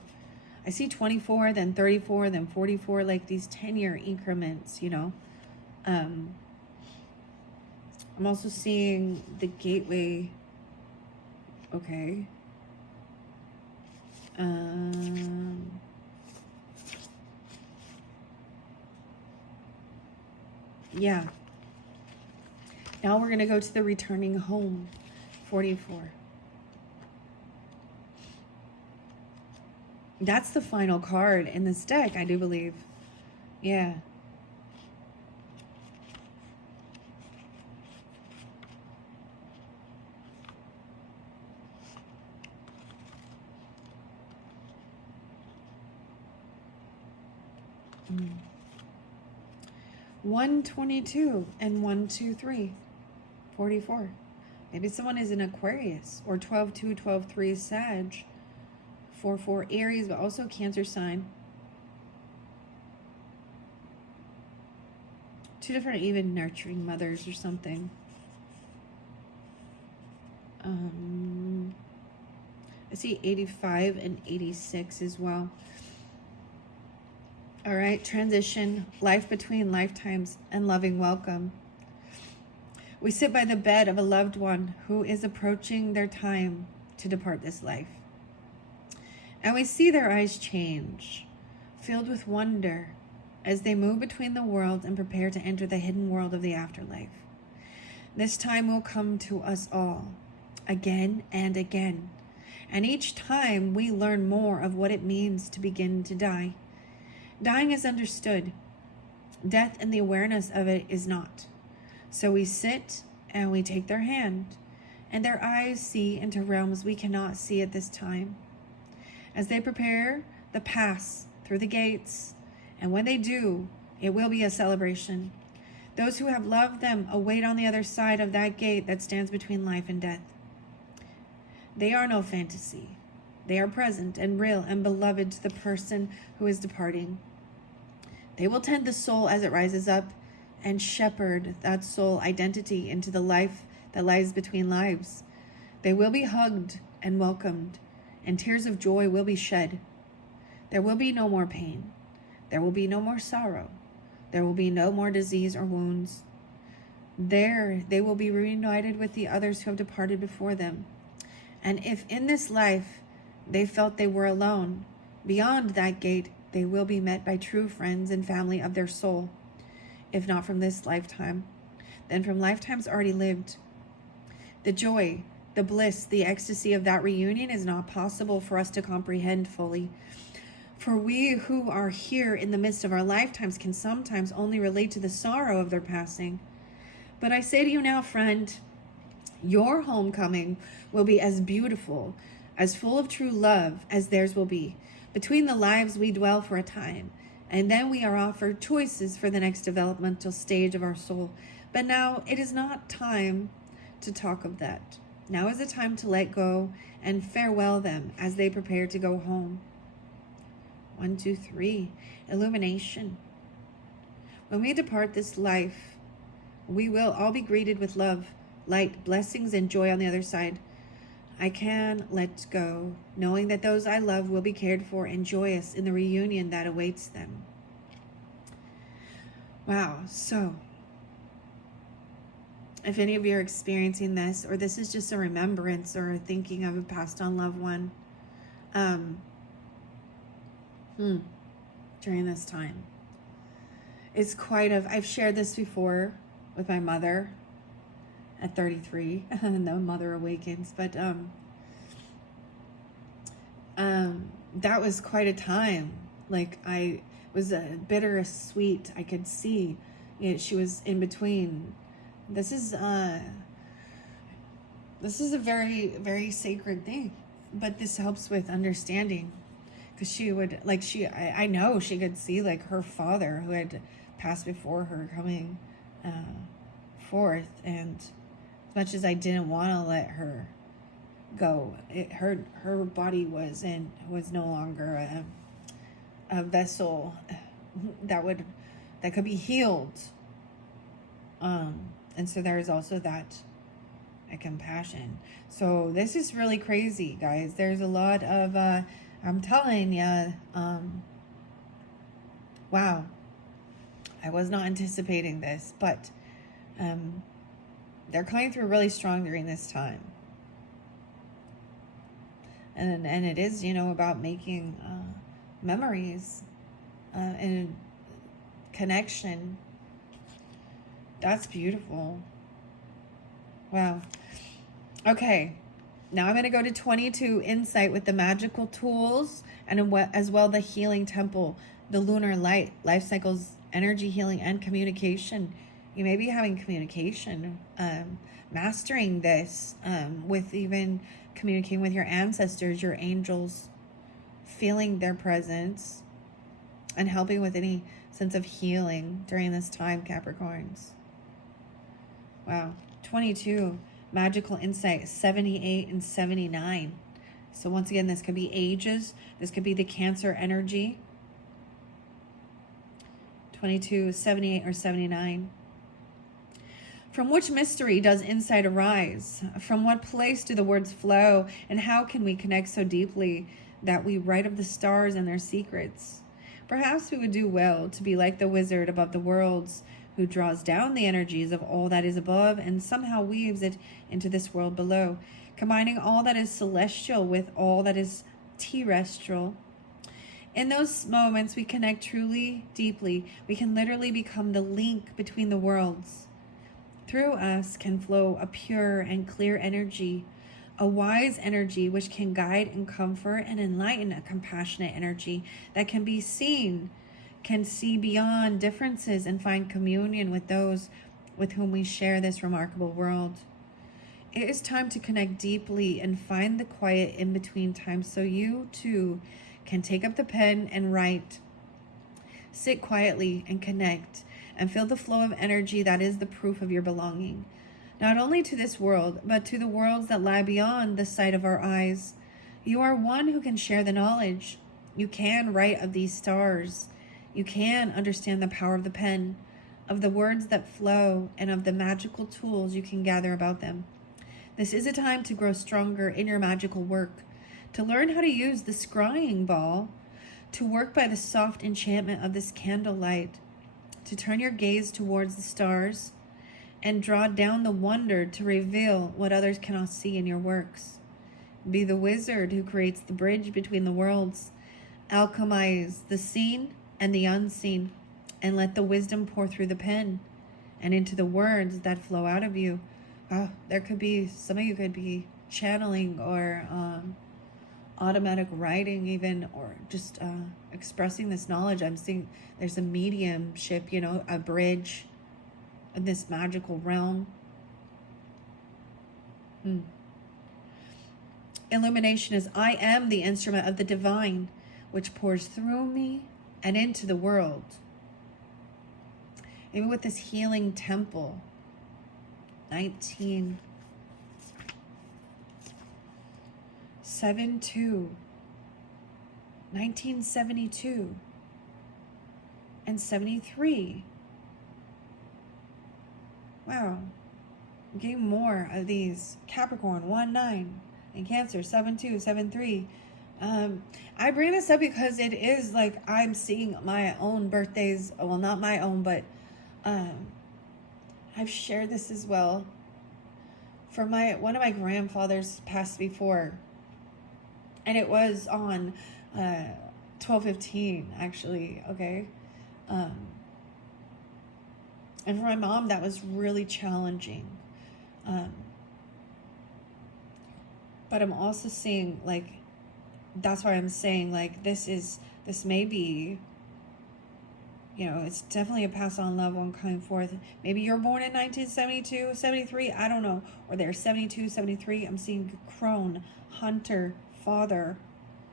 I see 24, then 34, then 44, like these 10-year increments, you know. I'm also seeing the gateway. Okay. Yeah. Now we're going to go to the returning home, 44. That's the final card in this deck, I do believe. Yeah. Mm. 122 and 123. 44. Maybe someone is an Aquarius, or 12-2, 12-3 Sag. 4-4 Aries, but also Cancer sign. Two different, even nurturing mothers or something. I see 85 and 86 as well. All right, transition, life between lifetimes, and loving welcome. We sit by the bed of a loved one who is approaching their time to depart this life. And we see their eyes change, filled with wonder, as they move between the worlds and prepare to enter the hidden world of the afterlife. This time will come to us all, again and again. And each time we learn more of what it means to begin to die. Dying is understood. Death and the awareness of it is not. So we sit and we take their hand, and their eyes see into realms we cannot see at this time. As they prepare the pass through the gates, and when they do, it will be a celebration. Those who have loved them await on the other side of that gate that stands between life and death. They are no fantasy. They are present and real and beloved to the person who is departing. They will tend the soul as it rises up and shepherd that soul identity into the life that lies between lives. They will be hugged and welcomed, and tears of joy will be shed. There will be no more pain. There will be no more sorrow. There will be no more disease or wounds. There they will be reunited with the others who have departed before them. And if in this life they felt they were alone, beyond that gate they will be met by true friends and family of their soul. If not from this lifetime, then from lifetimes already lived. The joy, the bliss, the ecstasy of that reunion is not possible for us to comprehend fully. For we who are here in the midst of our lifetimes can sometimes only relate to the sorrow of their passing. But I say to you now, friend, your homecoming will be as beautiful, as full of true love as theirs will be. Between the lives we dwell for a time, and then we are offered choices for the next developmental stage of our soul. But now it is not time to talk of that. Now is the time to let go and farewell them as they prepare to go home. 1, 2, 3. Illumination. When we depart this life, we will all be greeted with love, light, blessings, and joy on the other side. I can let go, knowing that those I love will be cared for and joyous in the reunion that awaits them. Wow, so if any of you are experiencing this, or this is just a remembrance or thinking of a passed on loved one, during this time, it's I've shared this before with my mother at 33, and the mother awakens, but that was quite a time. Like, I was a bitter sweet. I could see, she was in between. This is a very, very sacred thing, but this helps with understanding, because she would, like, I know she could see, like, her father who had passed before her coming forth, and as much as I didn't want to let her go, her body was no longer a vessel that could be healed, and so there is also that compassion. So this is really crazy, guys. There's a lot of I'm telling you, wow, I was not anticipating this, but they're coming through really strong during this time. And it is, about making memories and connection. That's beautiful. Wow. Okay. Now I'm going to go to 22, insight with the magical tools, and as well the healing temple the lunar light, life cycles, energy healing, and communication. You may be having communication, mastering this, with even communicating with your ancestors, your angels, feeling their presence, and helping with any sense of healing during this time, Capricorns. Wow. 22, magical insight, 78 and 79. So once again, this could be ages. This could be the Cancer energy. 22, 78, or 79. From which mystery does insight arise? From what place do the words flow? And how can we connect so deeply that we write of the stars and their secrets? Perhaps we would do well to be like the wizard above the worlds, who draws down the energies of all that is above and somehow weaves it into this world below, combining all that is celestial with all that is terrestrial. In those moments, we connect truly, deeply. We can literally become the link between the worlds. Through us can flow a pure and clear energy, a wise energy which can guide and comfort and enlighten, a compassionate energy that can be seen, can see beyond differences and find communion with those with whom we share this remarkable world. It is time to connect deeply and find the quiet in between time so you too can take up the pen and write. Sit quietly and connect and feel the flow of energy that is the proof of your belonging, not only to this world, but to the worlds that lie beyond the sight of our eyes. You are one who can share the knowledge. You can write of these stars. You can understand the power of the pen, of the words that flow, and of the magical tools you can gather about them. This is a time to grow stronger in your magical work, to learn how to use the scrying ball, to work by the soft enchantment of this candlelight, to turn your gaze towards the stars and draw down the wonder to reveal what others cannot see in your works. Be the wizard who creates the bridge between the worlds, alchemize the seen and the unseen, and let the wisdom pour through the pen and into the words that flow out of you. There could be, some of you could be channeling or automatic writing even, or just expressing this knowledge. I'm seeing there's a mediumship, a bridge in this magical realm. Illumination is, I am the instrument of the divine, which pours through me and into the world. Maybe with this healing temple. 1972 and 73. Wow. I'm getting more of these. Capricorn 1-9 and Cancer 7-2, 7-3. I bring this up because it is like I'm seeing my own birthdays. Well, not my own, but I've shared this as well. For one of my grandfathers passed before, and it was on 12/15 actually. Okay, and for my mom that was really challenging. But I'm also seeing like, that's why I'm saying like this may be, it's definitely a pass on level and coming forth. Maybe you're born in 1972, 73, I don't know. Or they're 72, 73. I'm seeing crone, hunter, father,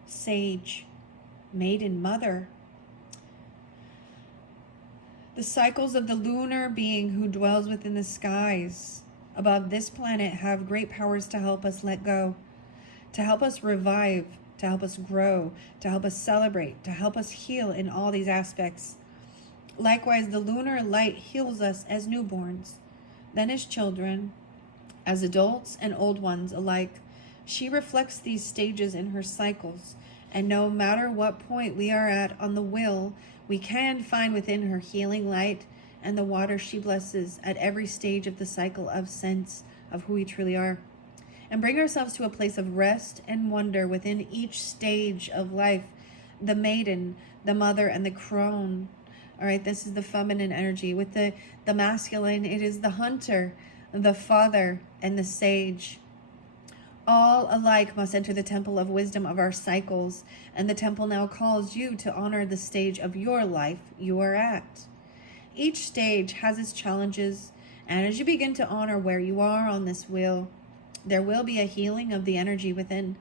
sage, maiden, mother. The cycles of the lunar being who dwells within the skies above this planet have great powers to help us let go, to help us revive, to help us grow, to help us celebrate, to help us heal in all these aspects. Likewise, the lunar light heals us as newborns, then as children, as adults and old ones alike. She reflects these stages in her cycles, and no matter what point we are at on the wheel, we can find within her healing light and the water she blesses at every stage of the cycle of sense of who we truly are, and bring ourselves to a place of rest and wonder within each stage of life. The maiden, the mother, and the crone. All right, this is the feminine energy. With the masculine, it is the hunter, the father, and the sage. All alike must enter the temple of wisdom of our cycles, and the temple now calls you to honor the stage of your life you are at. Each stage has its challenges, and as you begin to honor where you are on this wheel, there will be a healing of the energy within.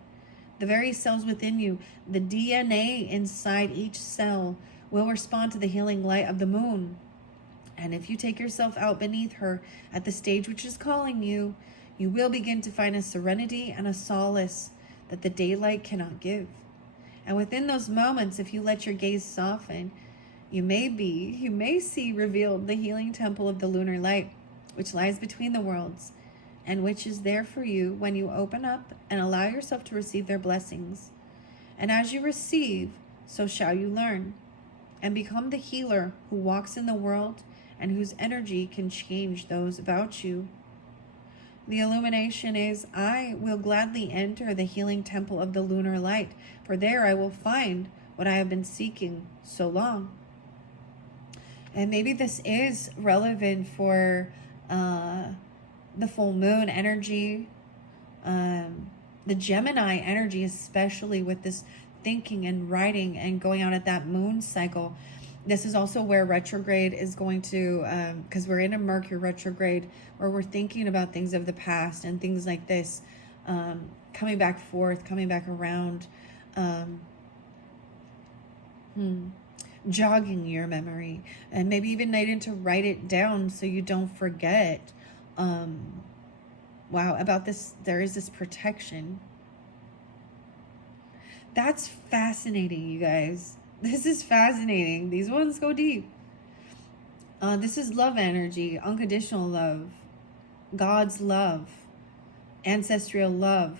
The very cells within you, the DNA inside each cell, will respond to the healing light of the moon. And if you take yourself out beneath her at the stage which is calling you, you will begin to find a serenity and a solace that the daylight cannot give. And within those moments, if you let your gaze soften, you may see revealed the healing temple of the lunar light, which lies between the worlds, and which is there for you when you open up and allow yourself to receive their blessings. And as you receive, so shall you learn, and become the healer who walks in the world and whose energy can change those about you. The illumination is, I will gladly enter the healing temple of the lunar light, for there I will find what I have been seeking so long. And maybe this is relevant for the full moon energy, the Gemini energy, especially with this thinking and writing and going out at that moon cycle. This is also where retrograde is going to, because we're in a Mercury retrograde, where we're thinking about things of the past and things like this, coming back forth, coming back around, jogging your memory, and maybe even needing to write it down so you don't forget. Wow, about this, there is this protection. That's fascinating, you guys. This is fascinating. These ones go deep. This is love energy, unconditional love, God's love, ancestral love.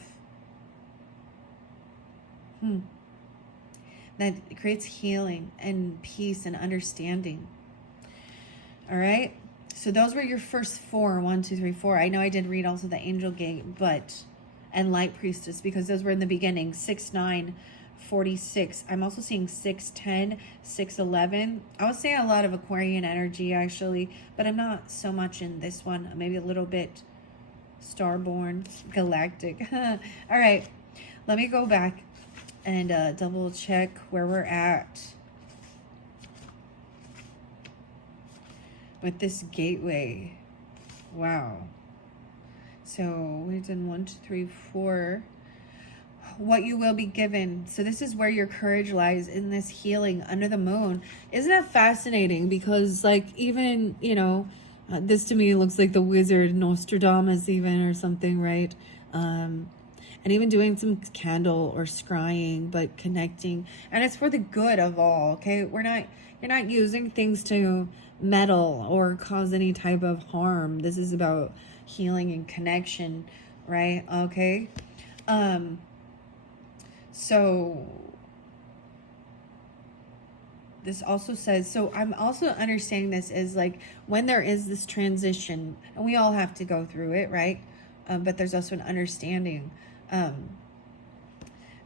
That creates healing and peace and understanding. All right. So those were your first four. 1, 2, 3, 4. I know I did read also the Angel Gate, and Light Priestess, because those were in the beginning. 6, 9, 46. I'm also seeing 6, 10, 6, 11. I would say a lot of Aquarian energy actually, but I'm not so much in this one. Maybe a little bit Starborn, Galactic. All right, let me go back and double check where we're at with this gateway. Wow. So we've done 1, 2, 3, 4. What you will be given. So this is where your courage lies, in this healing under the moon. Isn't that fascinating? Because like, even, you know, this to me looks like the wizard Nostradamus even, or something, right? And even doing some candle or scrying, but connecting, and it's for the good of all. Okay, you're not using things to meddle or cause any type of harm. This is about healing and connection, right? Okay. So this also says, so I'm also understanding this is like when there is this transition, and we all have to go through it, right? But there's also an understanding. But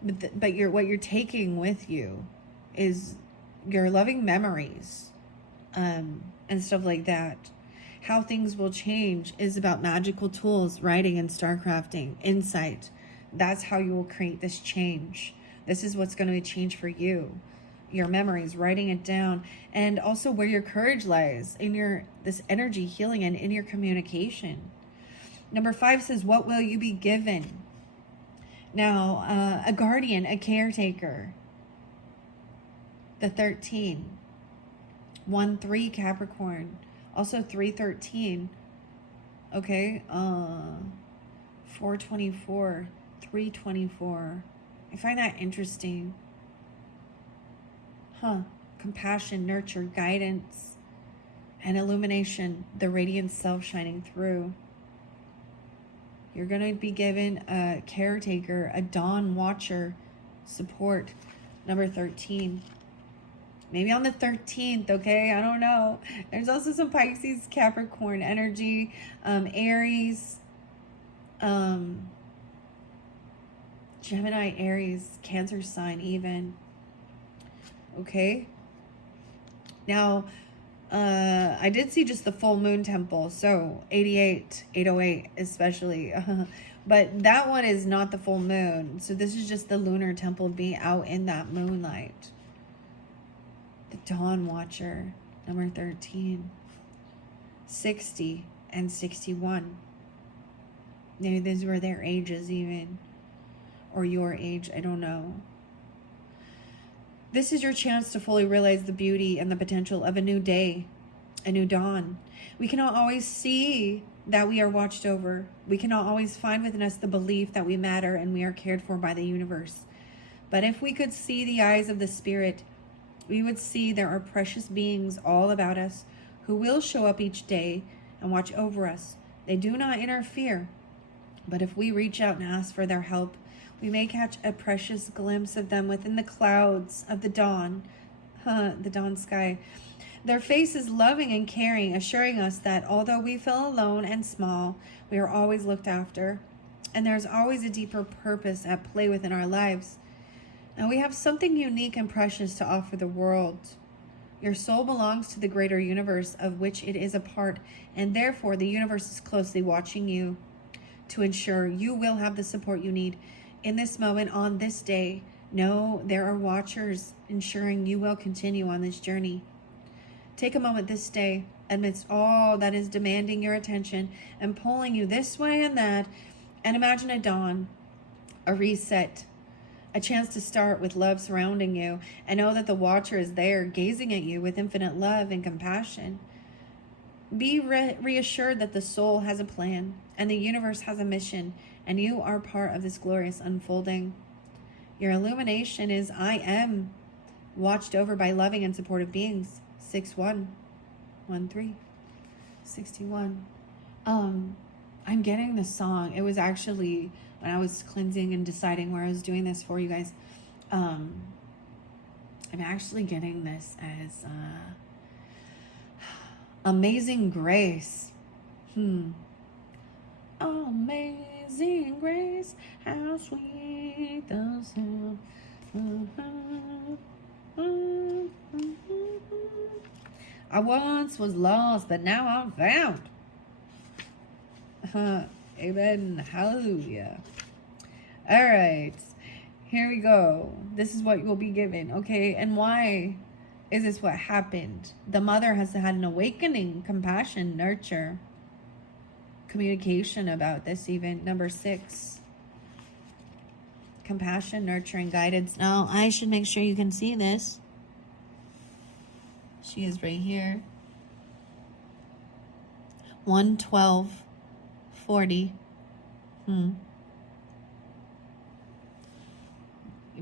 what you're taking with you is your loving memories, and stuff like that. How things will change is about magical tools, writing and starcrafting, insight. That's how you will create this change. This is what's going to change for you. Your memories, writing it down, and also where your courage lies in this energy healing and in your communication. Number 5 says, what will you be given? Now, a guardian, a caretaker. The 13. 1, 3 Capricorn. Also 3, 13. Okay. 4, 24. 3, 24. I find that interesting. Compassion, nurture, guidance, and illumination. The radiant self shining through. You're going to be given a caretaker, a dawn watcher, support. Number 13. Maybe on the 13th, okay? I don't know. There's also some Pisces, Capricorn energy, Aries, Gemini, Aries, Cancer sign even. Okay. Now, I did see just the full moon temple, so 88, 808 especially. But that one is not the full moon. So this is just the lunar temple being out in that moonlight. The Dawn Watcher, number 13. 60 and 61. Maybe these were their ages even. Or your age, I don't know. This is your chance to fully realize the beauty and the potential of a new day, a new dawn. We cannot always see that we are watched over. We cannot always find within us the belief that we matter and we are cared for by the universe. But if we could see the eyes of the spirit, we would see there are precious beings all about us who will show up each day and watch over us. They do not interfere, but if we reach out and ask for their help, we may catch a precious glimpse of them within the clouds of the dawn, the dawn sky. Their face is loving and caring, assuring us that although we feel alone and small, we are always looked after, and there's always a deeper purpose at play within our lives. Now we have something unique and precious to offer the world. Your soul belongs to the greater universe of which it is a part, and therefore the universe is closely watching you to ensure you will have the support you need. In this moment, on this day, know there are watchers ensuring you will continue on this journey. Take a moment this day, amidst all that is demanding your attention and pulling you this way and that, and imagine a dawn, a reset, a chance to start with love surrounding you, and know that the watcher is there gazing at you with infinite love and compassion. Be reassured that the soul has a plan and the universe has a mission, and you are part of this glorious unfolding. Your illumination is I am, watched over by loving and supportive beings. 6113 61. I'm getting this song. It was actually when I was cleansing and deciding where I was doing this for you guys. I'm actually getting this as Amazing Grace. Amazing grace, how sweet the sound. I once was lost, but now I'm found. Amen. Hallelujah. All right. Here we go. This is what you will be given. Okay. And why is this what happened? The mother has had an awakening, compassion, nurture, communication about this even. Number 6. Compassion, nurturing, guidance. Now, I should make sure you can see this. She is right here. 112:40. You're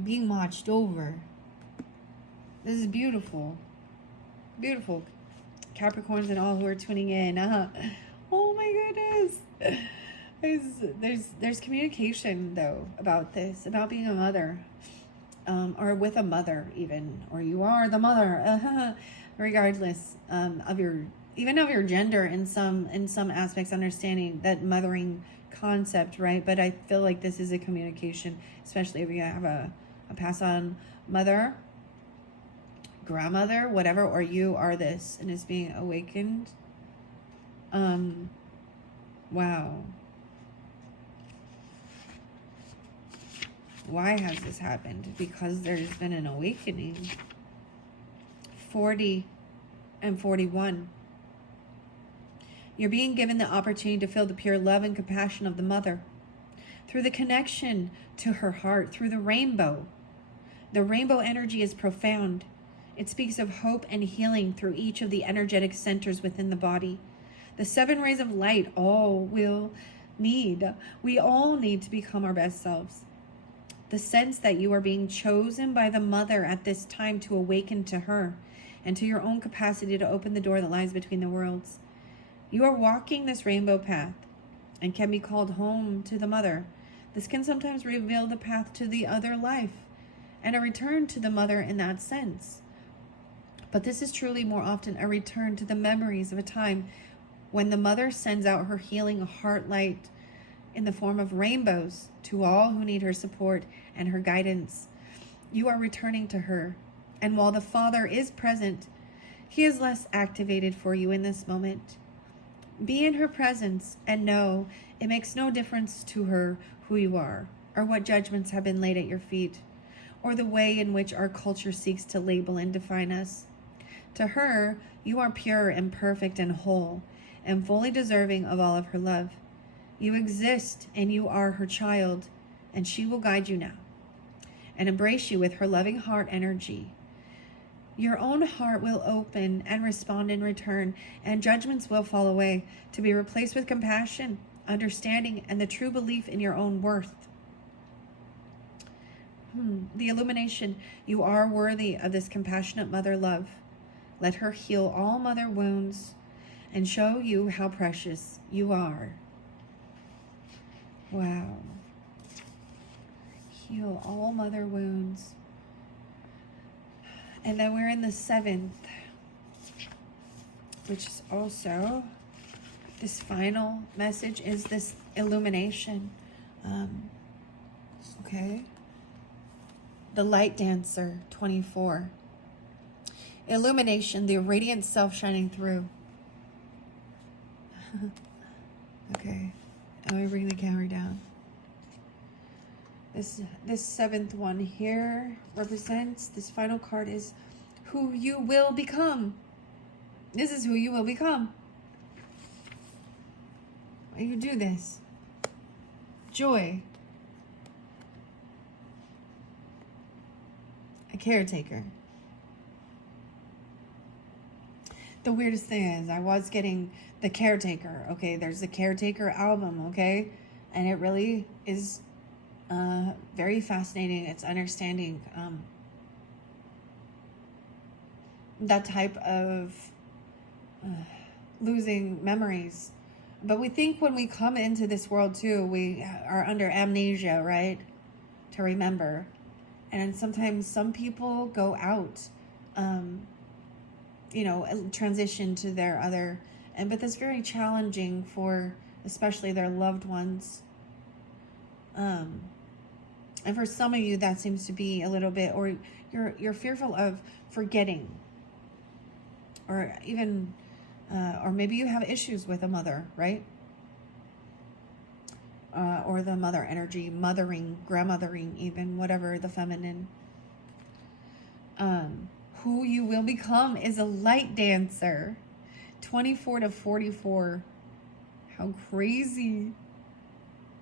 being watched over. This is beautiful. Beautiful. Capricorns and all who are tuning in. Oh my goodness. There's communication though about this, about being a mother. Or with a mother even, or you are the mother. Regardless of your gender in some aspects, understanding that mothering concept, right? But I feel like this is a communication, especially if you have a pass on mother, grandmother, whatever, or you are this and is being awakened. Wow. Why has this happened? Because there's been an awakening. 40 and 41. You're being given the opportunity to feel the pure love and compassion of the mother through the connection to her heart, through the rainbow. The rainbow energy is profound. It speaks of hope and healing through each of the energetic centers within the body. The 7 rays of light we all need to become our best selves. The sense that you are being chosen by the mother at this time to awaken to her and to your own capacity to open the door that lies between the worlds. You are walking this rainbow path and can be called home to the mother. This can sometimes reveal the path to the other life and a return to the mother in that sense. But this is truly more often a return to the memories of a time when the mother sends out her healing heart light in the form of rainbows to all who need her support and her guidance. You are returning to her. And while the Father is present, he is less activated for you in this moment. Be in her presence and know it makes no difference to her who you are, or what judgments have been laid at your feet, or the way in which our culture seeks to label and define us. To her, you are pure and perfect and whole, and fully deserving of all of her love. You exist, and you are her child, and she will guide you now and embrace you with her loving heart energy. Your own heart will open and respond in return, and judgments will fall away to be replaced with compassion, understanding, and the true belief in your own worth. The illumination, you are worthy of this compassionate mother love. Let her heal all mother wounds and show you how precious you are. Wow. Heal all mother wounds. And then we're in the 7th, which is also, this final message is this illumination. Okay. The Light Dancer, 24. Illumination, the radiant self shining through. Okay. Let me bring the camera down. This 7th one here represents, this final card is who you will become. This is who you will become. When you do this. Joy. A caretaker. The weirdest thing is I was getting the Caretaker. Okay, there's the Caretaker album, okay? And it really is very fascinating. It's understanding that type of losing memories. But we think when we come into this world too, we are under amnesia, right? To remember. And sometimes some people go out, transition to their other, but that's very challenging for especially their loved ones. And for some of you, that seems to be a little bit, or you're fearful of forgetting, or even, or maybe you have issues with a mother, right? Or the mother energy, mothering, grandmothering, even whatever the feminine. Who you will become is a light dancer. 24 to 44. How crazy.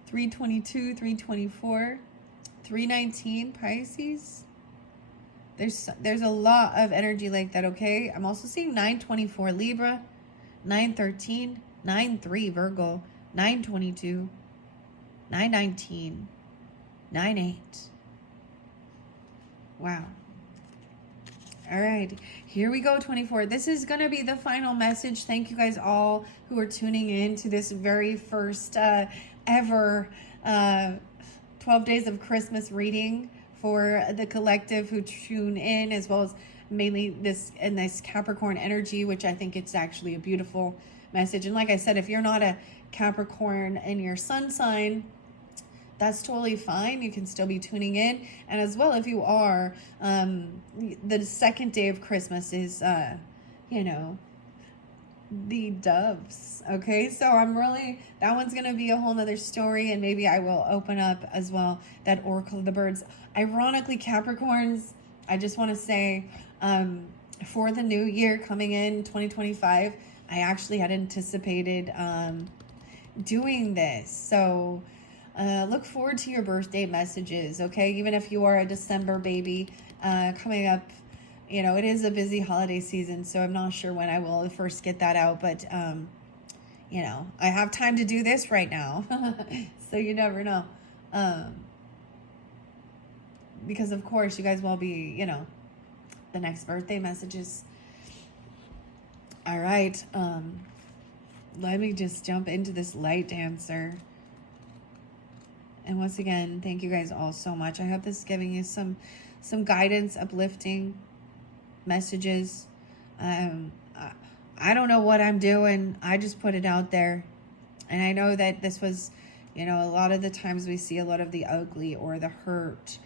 322, 324. 319 Pisces. There's a lot of energy like that, okay? I'm also seeing 924 Libra, 913, 93 Virgo, 922, 919, 98. Wow. All right, here we go, 24. This is going to be the final message. Thank you guys all who are tuning in to this very first ever 12 Days of Christmas reading for the collective who tune in, as well as mainly this Capricorn energy, which I think it's actually a beautiful message. And like I said, if you're not a Capricorn in your sun sign, that's totally fine. You can still be tuning in. And as well, if you are, the second day of Christmas is, the doves. Okay, so that one's going to be a whole nother story. And maybe I will open up as well that Oracle of the Birds. Ironically, Capricorns, I just want to say, for the new year coming in 2025, I actually had anticipated doing this. So look forward to your birthday messages, okay? Even if you are a December baby coming up, it is a busy holiday season, so I'm not sure when I will first get that out, but, I have time to do this right now, so you never know. Because, of course, you guys will be, the next birthday messages. All right, let me just jump into this light dancer. And once again, thank you guys all so much. I hope this is giving you some guidance, uplifting messages. I don't know what I'm doing. I just put it out there. And I know that this was, a lot of the times we see a lot of the ugly or the hurt,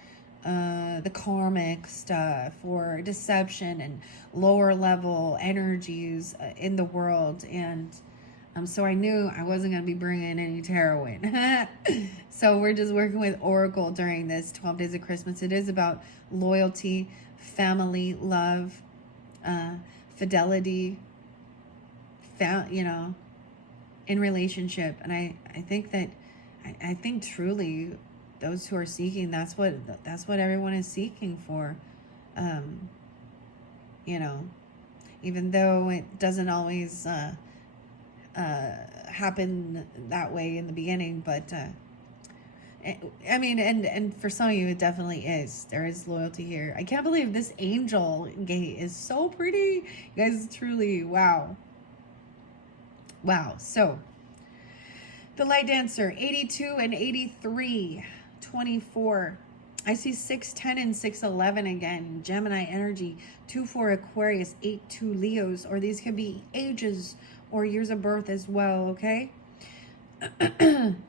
the karmic stuff, or deception and lower level energies in the world. And So I knew I wasn't going to be bringing any tarot in. So we're just working with Oracle during this 12 days of Christmas. It is about loyalty, family, love, fidelity, in relationship. And I think that, I think truly those who are seeking, that's what everyone is seeking for. Even though it doesn't always happen that way in the beginning, but I mean, and for some of you, it definitely is. There is loyalty here. I can't believe this angel gate is so pretty. You guys, truly, wow. Wow. So, the Light Dancer, 82 and 83, 24. I see 610 and 611 again. Gemini energy, 2-4 Aquarius, 8-2 Leos, or these could be ages or years of birth as well, okay?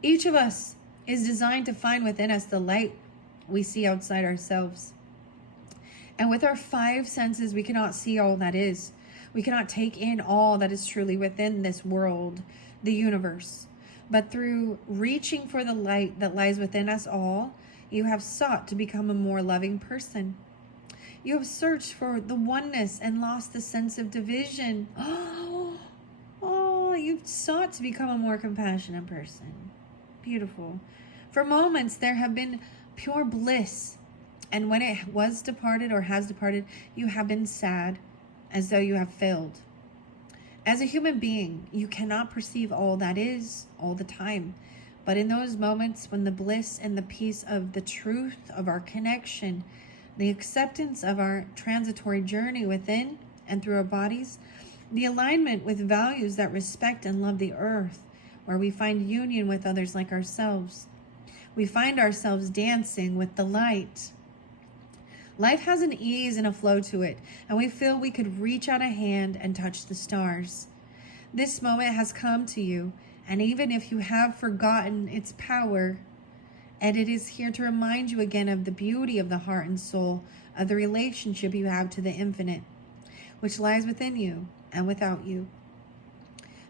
Each of us is designed to find within us the light we see outside ourselves. And with our 5 senses, we cannot see all that is. We cannot take in all that is truly within this world, the universe. But through reaching for the light that lies within us all, you have sought to become a more loving person. You have searched for the oneness and lost the sense of division. Oh, you've sought to become a more compassionate person. Beautiful. For moments, there have been pure bliss. And when it was departed or has departed, you have been sad, as though you have failed. As a human being, you cannot perceive all that is all the time. But in those moments when the bliss and the peace of the truth of our connection, the acceptance of our transitory journey within and through our bodies, the alignment with values that respect and love the earth, where we find union with others like ourselves, we find ourselves dancing with the light. Life has an ease and a flow to it, and we feel we could reach out a hand and touch the stars. This moment has come to you, and even if you have forgotten its power, and it is here to remind you again of the beauty of the heart and soul, of the relationship you have to the infinite, which lies within you and without you.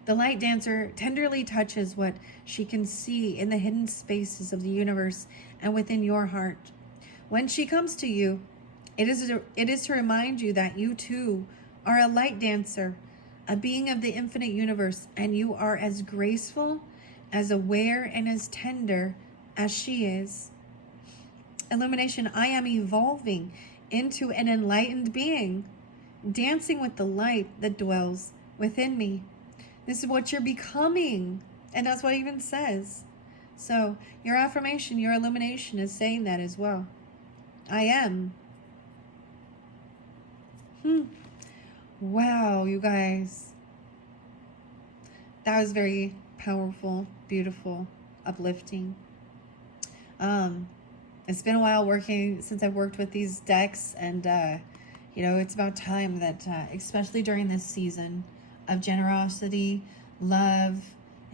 The Light Dancer tenderly touches what she can see in the hidden spaces of the universe and within your heart. When she comes to you, it is to remind you that you too are a light dancer, a being of the infinite universe, and you are as graceful, as aware, and as tender as she is. Illumination, I am evolving into an enlightened being, dancing with the light that dwells within me. This is what you're becoming, and that's what it even says. So your affirmation, your illumination is saying that as well. I am. Wow, you guys. That was very powerful, beautiful, uplifting. It's been a while since I've worked with these decks, and it's about time that, especially during this season of generosity, love,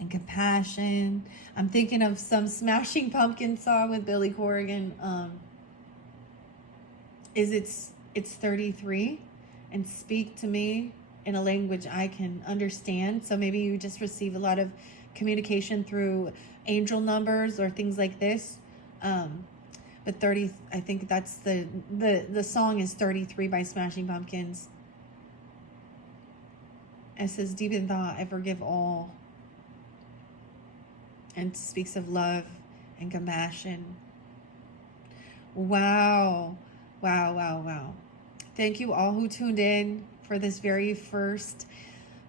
and compassion. I'm thinking of some Smashing Pumpkins song with Billy Corrigan. It's 33, and speak to me in a language I can understand. So maybe you just receive a lot of communication through angel numbers or things like this. But 30, I think that's the song is 33 by Smashing Pumpkins. It says, deep in thought, I forgive all. And speaks of love and compassion. Wow. Wow, wow, wow. Thank you all who tuned in for this very first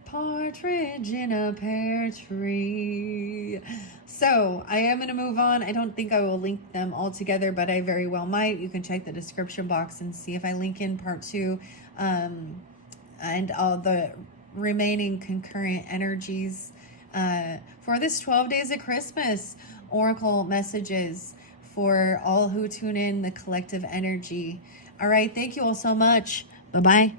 Partridge in a Pear Tree. So I am going to move on. I don't think I will link them all together, but I very well might. You can check the description box and see if I link in part 2 and all the remaining concurrent energies for this 12 days of Christmas oracle messages for all who tune in, the collective energy. All right. Thank you all so much. Bye-bye.